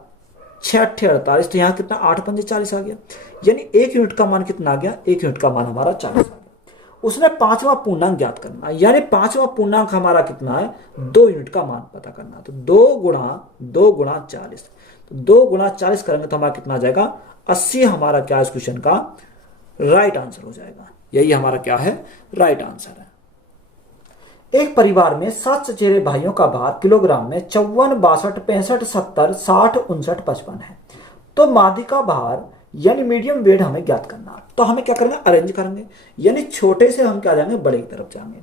6 8 48, तो यहाँ कितना 8 5 40 आ गया। यानी 1 यूनिट का मान कितना आ गया, 1 यूनिट का मान हमारा 40 आ गया। उसने 5वां पूर्णांक ज्ञात करना है, यानी 5वां पूर्णांक हमारा कितना है, 2 यूनिट का मान पता करना है। तो 2 गुणा 40, तो 2 गुणा 40 करेंगे तो हमारा कितना आ जाएगा, 80 हमारा क्या इस क्वेश्चन का राइट आंसर हो जाएगा। यही हमारा क्या है, राइट आंसर है। एक परिवार में 7 चचेरे भाइयों का भार किलोग्राम में 54 62 65 70 60 59 55 है। तो मादी का भार यानी मीडियम वेट हमें ज्ञात करना है। तो हमें क्या करेंगे, अरेंज करेंगे, यानी छोटे से हम क्या जाएंगे, बड़े की तरफ जाएंगे।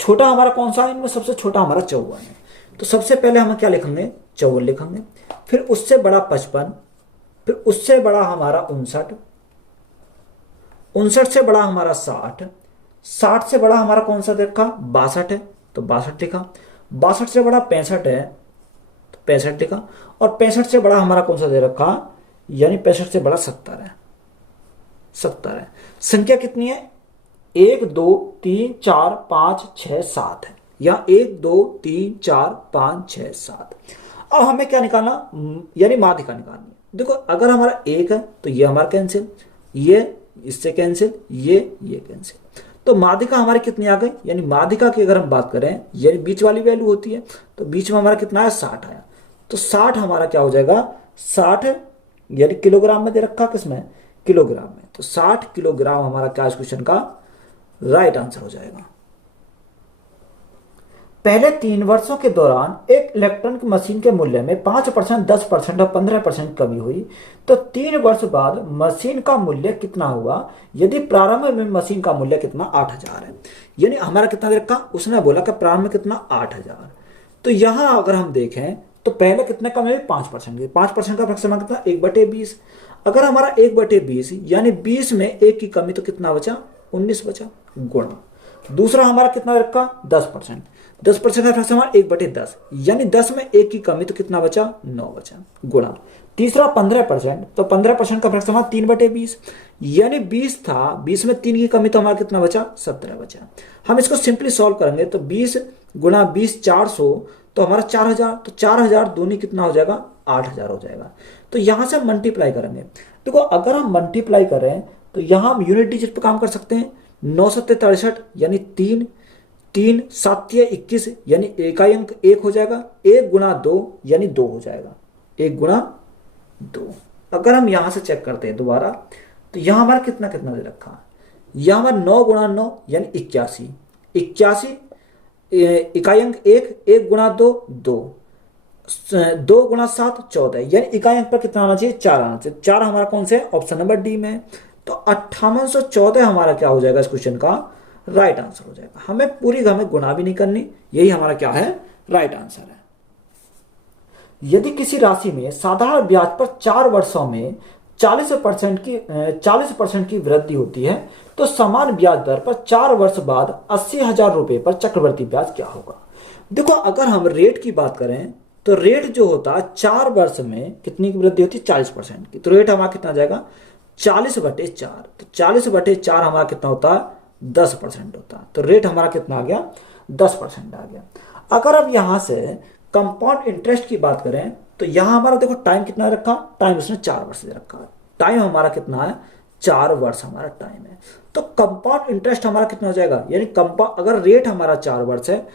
छोटा हमारा कौन सा है, इनमें सबसे छोटा हमारा 54 है। तो सबसे पहले हम क्या लिखेंगे, 54 लिखेंगे। फिर उससे बड़ा 55, फिर उससे बड़ा हमारा 59, 59 से बड़ा हमारा 60, 60 से बड़ा हमारा कौन सा देखा, 62 है, तो 62 लिखा। 62 से बड़ा 65 है, तो 65 लिखा। और 65 से बड़ा हमारा कौन सा दे रखा, यानी 65 से बड़ा 70 है। 70 है। संख्या कितनी है? 1 2 3 4 5 6 7 है। या 1 2 3 4 5 6 7। अब हमें क्या निकालना, यानी माध्यिका निकालनी है। देखो अगर हमारा 1 है तो ये हमारा कैंसिल, ये इससे कैंसिल, ये कैंसिल। तो माध्यिका हमारी कितनी आ गई? यानी माध्यिका की अगर हम बात करें, यानी बीच वाली वैल्यू होती है, तो बीच में हमारा कितना आया? 60 आया। तो 60 हमारा क्या हो जाएगा? 60 यानी किलोग्राम में दे रखा, किसमें? किलोग्राम में। तो 60 किलोग्राम हमारा क्या इस क्वेश्चन का राइट आंसर हो जाएगा। पहले 3 वर्षों के दौरान एक इलेक्ट्रॉनिक मशीन के मूल्य में 5%, 10% और 15% कमी हुई, तो 3 वर्ष बाद मशीन का मूल्य कितना हुआ यदि प्रारंभ में मशीन का मूल्य कितना? 8000 है। यानी हमारा कितना दे रखा? उसने बोला कि प्रारंभ में कितना? 8000। तो यहां अगर हम देखें तो पहले कितने कम है? 5%। 5% का फ्रैक्शन कितना? 1/20। अगर हमारा 1/20 यानी 20 में 1 की कमी, तो कितना बचा? 19 बचा। गुणा दूसरा हमारा कितना रखा? 10%। 10% का फ्रैक्शन हमारा 1/10 यानी 10 में 1 की कमी, तो कितना बचा? 9 बचा। गुणा तीसरा 15%, तो 15% का फ्रैक्शन हमारा 3/20 यानी 20 था, 20 में 3 की कमी, तो हमारा कितना बचा? 17 बचा। हम इसको सिंपली सॉल्व करेंगे तो 20 गुणा 20 400, तो हमारा 4000। तो 4000 दूनी कितना हो जाएगा? 8000 हो जाएगा। तो यहां से हम मल्टीप्लाई करेंगे। देखो अगर हम मल्टीप्लाई करें तो यहां हम यूनिट डिजिट पे काम कर सकते हैं। 9 7 63 यानी 3, 3 7 21 यानी इकाई अंक 1 हो जाएगा। 1 गुणा 2 यानी 2 हो जाएगा। 1 गुणा 2। अगर हम यहां से चेक करते हैं दोबारा, तो यहां हमारा कितना कितना दे रखा? यहां हमारा 9 गुणा 9 यानी 81। 81 इकाई अंक 1, 1 गुणा 2 2, 2 गुणा 7 14 यानी इकाई अंक पर कितना आना चाहिए? 4 आना चाहिए। 4 हमारा कौन से? ऑप्शन नंबर डी में। तो 5814 हमारा क्या हो जाएगा इस क्वेश्चन का राइट आंसर हो जाएगा। हमें गुणा भी नहीं करनी, यही हमारा क्या है? राइट आंसर है। यदि किसी राशि में साधारण ब्याज पर 4 वर्षों में 40% की वृद्धि होती है, तो समान ब्याज दर पर 4 वर्ष बाद 80,000 रुपए पर चक्रवृद्धि ब्याज क्या होगा? देखो अगर हम रेट की बात करें तो रेट जो होता है 4 वर्ष में कितनी की वृद्धि होती है? 40% की। तो रेट हमारा कितना जाएगा? 40/4। तो 40/4 हमारा कितना होता है? 10% होता है। तो रेट हमारा कितना आ गया? 10% आ गया। अगर अब यहां से कंपाउंड इंटरेस्ट की बात करें तो यहां हमारा देखो टाइम कितना रखा? टाइम उसने 4 वर्ष दे रखा है। टाइम हमारा कितना है? 4 वर्ष हमारा टाइम है। तो कंपाउंड इंटरेस्ट हमारा कितना हो जाएगा? यानी कंपाउंड, अगर रेट हमारा 4 वर्ष है,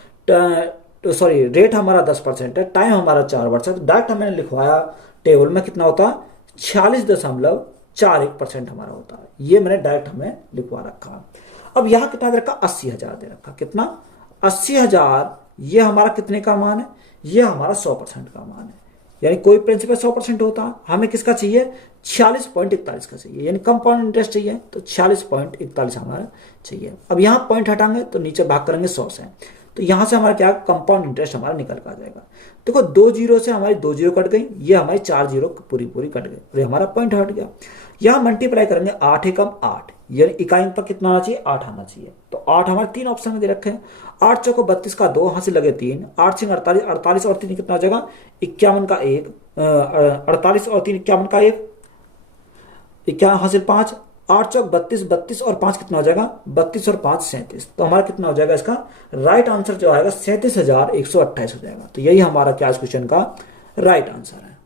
सॉरी रेट हमारा 10% है, टाइम हमारा 4 वर्ष है, तो डायरेक्ट हमने लिखवाया टेबल में कितना होता है? 46.41% हमारा होता है। ये मैंने डायरेक्ट हमें लिखवा रखा। अब यहां कितना दे रखा? 80,000 दे रखा। कितना? 80,000। ये हमारा कितने का मान है? ये हमारा 100% का मान है। यानी कोई प्रिंसिपल 100% होता है, हमें किसका चाहिए? 46.41 का चाहिए, यानी कंपाउंड इंटरेस्ट चाहिए, तो 46.41 हमारा चाहिए। अब यहां पॉइंट हटाएंगे तो नीचे भाग करेंगे 100 से, तो यहां से हमारा क्या? कंपाउंड इंटरेस्ट हमारा निकल कर आ जाएगा। देखो 2 जीरो से हमारी 2 जीरो कट गई, ये हमारी 4 जीरो पूरी कट गई और हमारा पॉइंट हट गया। यहां मल्टीप्लाई करेंगे 8 एकम 8 यानी इकाई पर कितना आना चाहिए? 8 आना चाहिए। तो 8 हमारे 3 ऑप्शन में दे रखे हैं। 8 चौको 32 का 2, यहां से लगे 3, 8 सिंह 48, 48 और 3 कितना हो जाएगा? 51 का 1, 48 और 3 51 का 1, 51 हासिल 5, 8 चौक 32, 32 और 5 कितना हो जाएगा? 32 और 5 37। तो हमारा कितना हो जाएगा? इसका राइट आंसर जो आएगा 37,128 हो जाएगा। तो यही हमारा क्या इस क्वेश्चन का राइट आंसर है।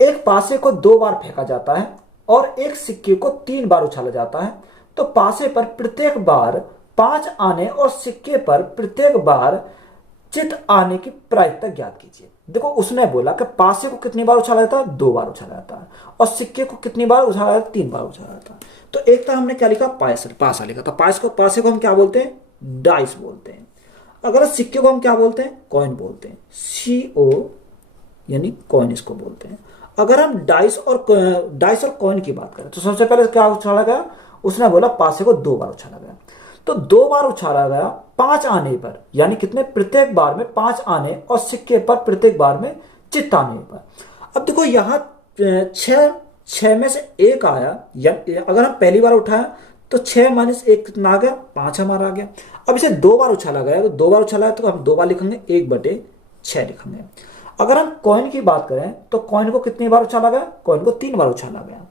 एक पासे को 2 बार फेंका जाता है और एक सिक्के को 3 बार उछाला जाता है, तो पासे पर प्रत्येक बार 5 आने और सिक्के पर प्रत्येक बार चित आने की प्रायिकता ज्ञात कीजिए। देखो उसने बोला कि पासे को कितनी बार उछाला जाता है? 2 बार उछाला जाता है, और सिक्के को कितनी बार उछाला जाता है? 3 बार उछाला जाता है। तो एक तरह हमने क्या लिखा? पासा लिखा। तो पासे को हम क्या बोलते हैं? डाइस बोलते हैं। अगर सिक्के को हम क्या बोलते हैं? कॉइन बोलते हैं। CO यानी कॉइन इसको बोलते हैं। अगर हम डाइस और कॉइन की बात करें तो सबसे पहले क्या उछाला गया? उसने बोला पासे को 2 बार उछाला गया। तो 2 बार उछाला गया 5 आने पर, यानी कितने? प्रत्येक बार में 5 आने और सिक्के पर प्रत्येक बार में चित्त आने पर। अब देखो यहां 6 में से 1 आया, या अगर हम पहली बार उठाया तो 6 - 1 कितना आ गया? 5 हमारा आ गया। अब इसे 2 बार उछाला गया, तो 2 बार उछाला है तो हम 2 बार लिखेंगे, 1/6 लिखेंगे। अगर हम कॉइन की बात करें तो कॉइन को कितनी बार उछाला गया, कॉइन को 3 बार उछाला गया।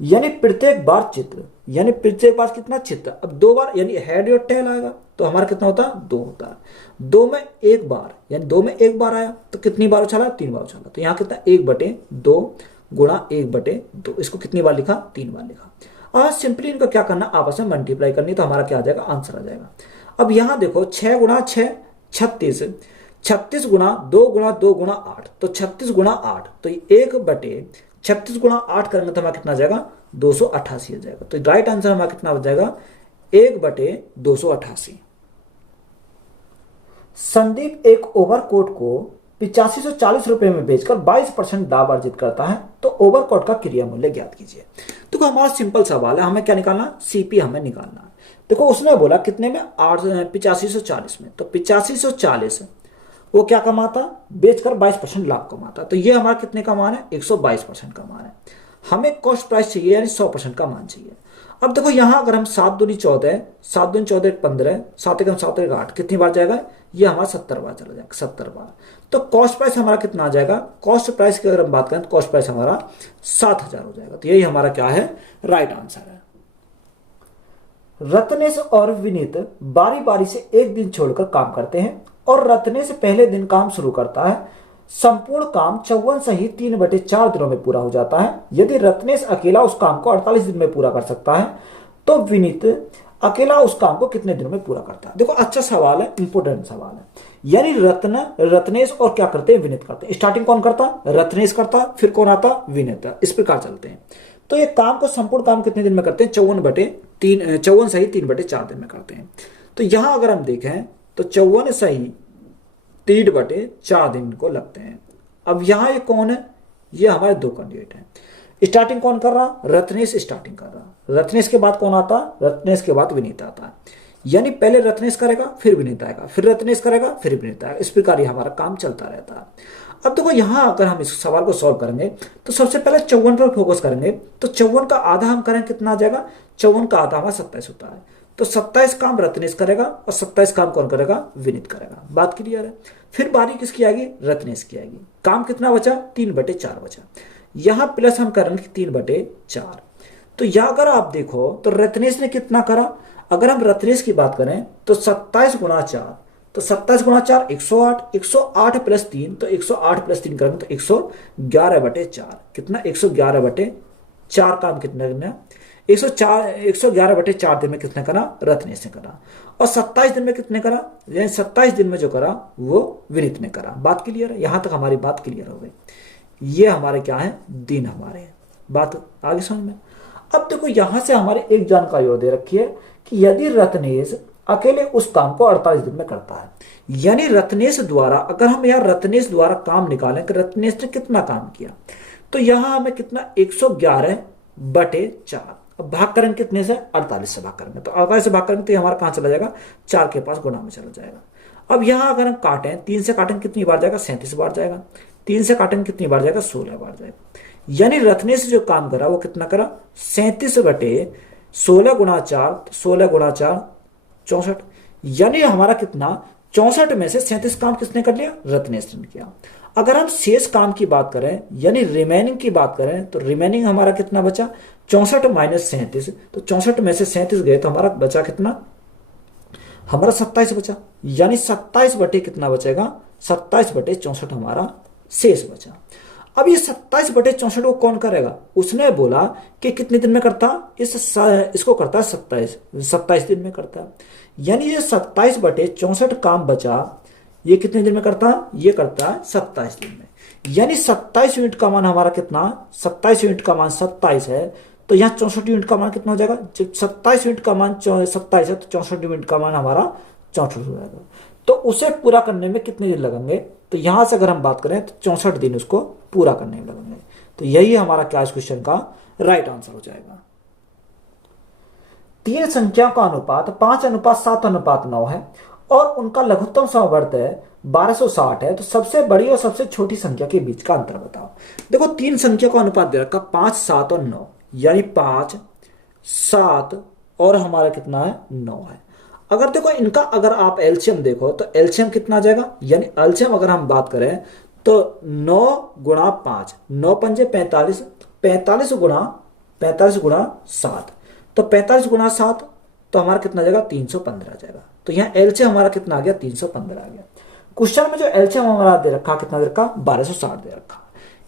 यानी प्रत्येक बार चित्र, यानी प्रत्येक बार कितना चित्र, अब 2 बार यानी हेड और टेल आएगा तो हमारा कितना होता है 2 होता है। 2 में 1 बार, यानी 2 में 1 बार आया तो कितनी बार उछाला, 3 बार उछाला। तो यहाँ कितना 1/2 गुणा 1/2, इसको कितनी बार लिखा, 3 बार लिखा। और सिंपली इनको क्या करना, आपस में मल्टीप्लाई करनी, तो हमारा क्या आ जाएगा, आंसर आ जाएगा। अब यहाँ देखो 6 गुणा 6 36, 36 गुणा 2 गुणा 2 गुणा 8, तो 36 गुणा 8, तो 1/36 गुणा 8 करेंगे तो हमारा कितना आ जाएगा, 288 आ जाएगा। तो राइट आंसर हमारा कितना हो जाएगा, 1/288। संदीप एक ओवरकोट को 8540 रुपए में बेचकर 22% लाभ अर्जित करता है, तो ओवरकोट का क्रिया मूल्य ज्ञात कीजिए। देखो हमारा सिंपल सवाल है, हमें क्या निकालना, सीपी हमें निकालना है। देखो उसने बोला कितने में, 8540 में, तो 8540 वो क्या कमाता, बेचकर 22% लाभ कमाता, तो ये हमारा कितने का मान है, 122% का मान है। हमें कॉस्ट प्राइस चाहिए यानी 100% का मान चाहिए। अब देखो यहां अगर हम 7 दूनी 14, 7 दूनी 14 15, 7 एकम 7 एक 8, कितनी बार जाएगा, ये हमारा 70 बार चला जाएगा, 70 बार। तो कॉस्ट प्राइस हमारा कितना आ जाएगा, कॉस्ट प्राइस की अगर हम बात करें तो कॉस्ट प्राइस हमारा 7000 हो जाएगा। तो यही हमारा क्या है, राइट आंसर है। रत्नेश और विनीत बारी बारी से एक दिन छोड़कर काम करते हैं और रत्नेश पहले दिन काम शुरू करता है। संपूर्ण काम 54 सही 3/4 दिनों में पूरा हो जाता है। यदि रत्नेश अकेला उस काम को 48 दिन में पूरा कर सकता है तो विनीत अकेला उस काम को कितने दिनों में पूरा करता है। देखो अच्छा सवाल है, इंपोर्टेंट सवाल है। यानी रत्नेश और क्या करते हैं, विनीत करते हैं। स्टार्टिंग कौन करता, रत्नेश करता, फिर कौन आता, विनीत। इस प्रकार चलते हैं। तो ये काम को, संपूर्ण काम कितने दिन में करते हैं, 54 सही 3/4 दिन में करते हैं। तो यहां अगर हम देखें तो 54 सही 3/4 दिन को लगते हैं। अब यहां ये कौन है, ये हमारे 2 कैंडिडेट हैं। स्टार्टिंग कौन कर रहा, रत्नेश स्टार्टिंग कर रहा। रत्नेश के बाद कौन आता, रत्नेश के बाद विनीत आता है। यानी पहले रत्नेश करेगा, फिर विनीत आएगा, फिर रत्नेश करेगा, फिर विनीत आएगा। इस प्रकार हमारा काम चलता रहता है। अब देखो यहां अगर हम इस सवाल को सॉल्व करेंगे तो सबसे पहले 54 पर फोकस करेंगे। तो 54 का आधा हम करें कितना आ जाएगा, 54 का आधा हमारा 27 होता है। तो 27 काम रत्नेश करेगा और 27 काम कौन करेगा, विनीत करेगा। बात क्लियर है। फिर बारी किसकी आएगी, रत्नेश की आएगी। काम कितना बचा, 3/4 बचा। यहां प्लस हम करेंगे 3/4। तो यहां अगर आप देखो तो रत्नेश ने कितना करा, अगर हम रत्नेश की बात करें तो 27 गुणा 4, तो 27 गुणा 4 108, 108 प्लस 3, तो 108 प्लस 3 करेंगे तो 111/4, कितना 111/4 काम कितना करना, 111/4 दिन में कितने करा, रत्नेश ने करा। और 27 दिन में कितने करा, यानी 27 दिन में जो करा वो विनीत ने करा। बात क्लियर है, यहां तक हमारी बात क्लियर हो गई। ये हमारे क्या है, दिन हमारे। बात आगे समझ में। अब देखो यहां से हमारे एक जानकारी और दे रखी है कि यदि रत्नेश अकेले उस काम को 48 दिन में करता है, यानी रत्नेश द्वारा, अगर हम यार रत्नेश द्वारा काम निकालें कि रत्नेश ने कितना काम किया, तो यहां हमें कितना 111/4। अब भाग करेंगे कितने से, 48 से भाग करेंगे। तो 48 से भाग करेंगे तो हमारा कहां चला जाएगा, 4 के पास गुणा में चला जाएगा। अब यहां अगर हम काटें, 3 से काटेंगे कितनी बार जाएगा, 37 बार जाएगा। 3 से काटेंगे कितनी बार जाएगा, 16 बार जाएगा। यानी रत्नेश जो काम करा वो कितना करा, 37/16 गुणा 4, 16 गुणा 4 64। यानी हमारा कितना, 64 में से 37 काम किसने कर लिया, रत्नेश ने किया। अगर हम शेष काम की बात करें यानी रिमेनिंग की बात करें तो रिमेनिंग हमारा कितना बचा, 64 माइनस 37। तो 64 में से 37 गए तो हमारा बचा कितना, हमारा 27 बचा। यानी 27 बटे कितना बचेगा, 27/64 हमारा शेष बचा। अब ये 27/64 को कौन करेगा, उसने बोला कि कितने दिन में करता, इसको करता है 27 दिन में करता है। यानी ये 27/64 काम बचा, ये कितने दिन में करता है, ये करता है 27 दिन में। यानी 27 यूनिट का मान हमारा कितना, 27 यूनिट का मान 27 है। तो यहाँ 64 यूनिट का मान कितना हो जाएगा, जब 27 यूनिट का मान 27 है तो 64 यूनिट का मान हमारा 64 हो जाएगा। तो उसे पूरा करने में कितने दिन लगेंगे, तो यहां से अगर हम बात करें तो 64 दिन उसको पूरा करने में लगेंगे। तो यही हमारा क्या इस क्वेश्चन का राइट आंसर हो जाएगा। 3 संख्याओं का अनुपात 5:7:9 है और उनका लघुत्तम समवर्त 1260 है। तो सबसे बड़ी और सबसे छोटी संख्या के बीच का अंतर बताओ। देखो 3 संख्या का अनुपात दे रखा 5, 7 और 9, यानी 5, 7 और हमारा कितना है 9 है। अगर देखो इनका अगर आप एलसीएम देखो तो एलसीएम कितना आ जाएगा, यानी एलसीएम अगर हम बात करें तो 9 गुणा 5, 9 पंजे 45, 45 गुणा 7, तो 45 गुणा 7 तो हमारा कितना आ जाएगा 315 आ जाएगा। तो यहाँ एलसीएम हमारा कितना आ गया 315 आ गया। क्वेश्चन में जो एलसीएम हमारा दे रखा कितना दे रखा 1260 दे रखा,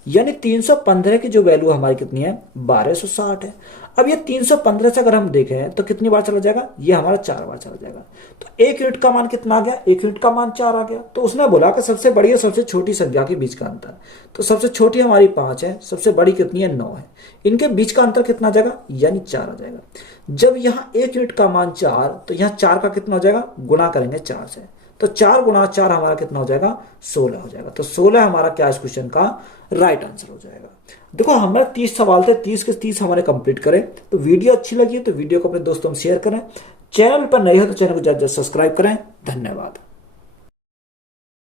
यानी 315 की जो वैल्यू हमारी कितनी है 1260 है। अब ये 315 से अगर हम देखें तो कितनी बार चला जाएगा, ये हमारा 4 बार चला जाएगा। तो 1 यूनिट का मान कितना आ गया, 1 यूनिट का मान 4 आ गया। तो उसने बोला कि सबसे बड़ी और सबसे छोटी संख्या के बीच का अंतर, तो सबसे छोटी हमारी 5 है, सबसे बड़ी कितनी है 9 है, इनके बीच का अंतर कितना आ जाएगा यानी 4 आ जाएगा। जब यहाँ 1 यूनिट का मान 4, तो यहाँ 4 का कितना हो जाएगा गुणा करेंगे 4 से, तो 4 गुणा 4 हमारा कितना हो जाएगा 16 हो जाएगा। तो 16 हमारा क्या इस क्वेश्चन का राइट आंसर हो जाएगा। देखो हमारे 30 सवाल थे, 30 के 30 हमारे कंप्लीट करें। तो वीडियो अच्छी लगी तो वीडियो को अपने दोस्तों में शेयर करें, चैनल पर नए हो तो चैनल को जल्द सब्सक्राइब करें। धन्यवाद।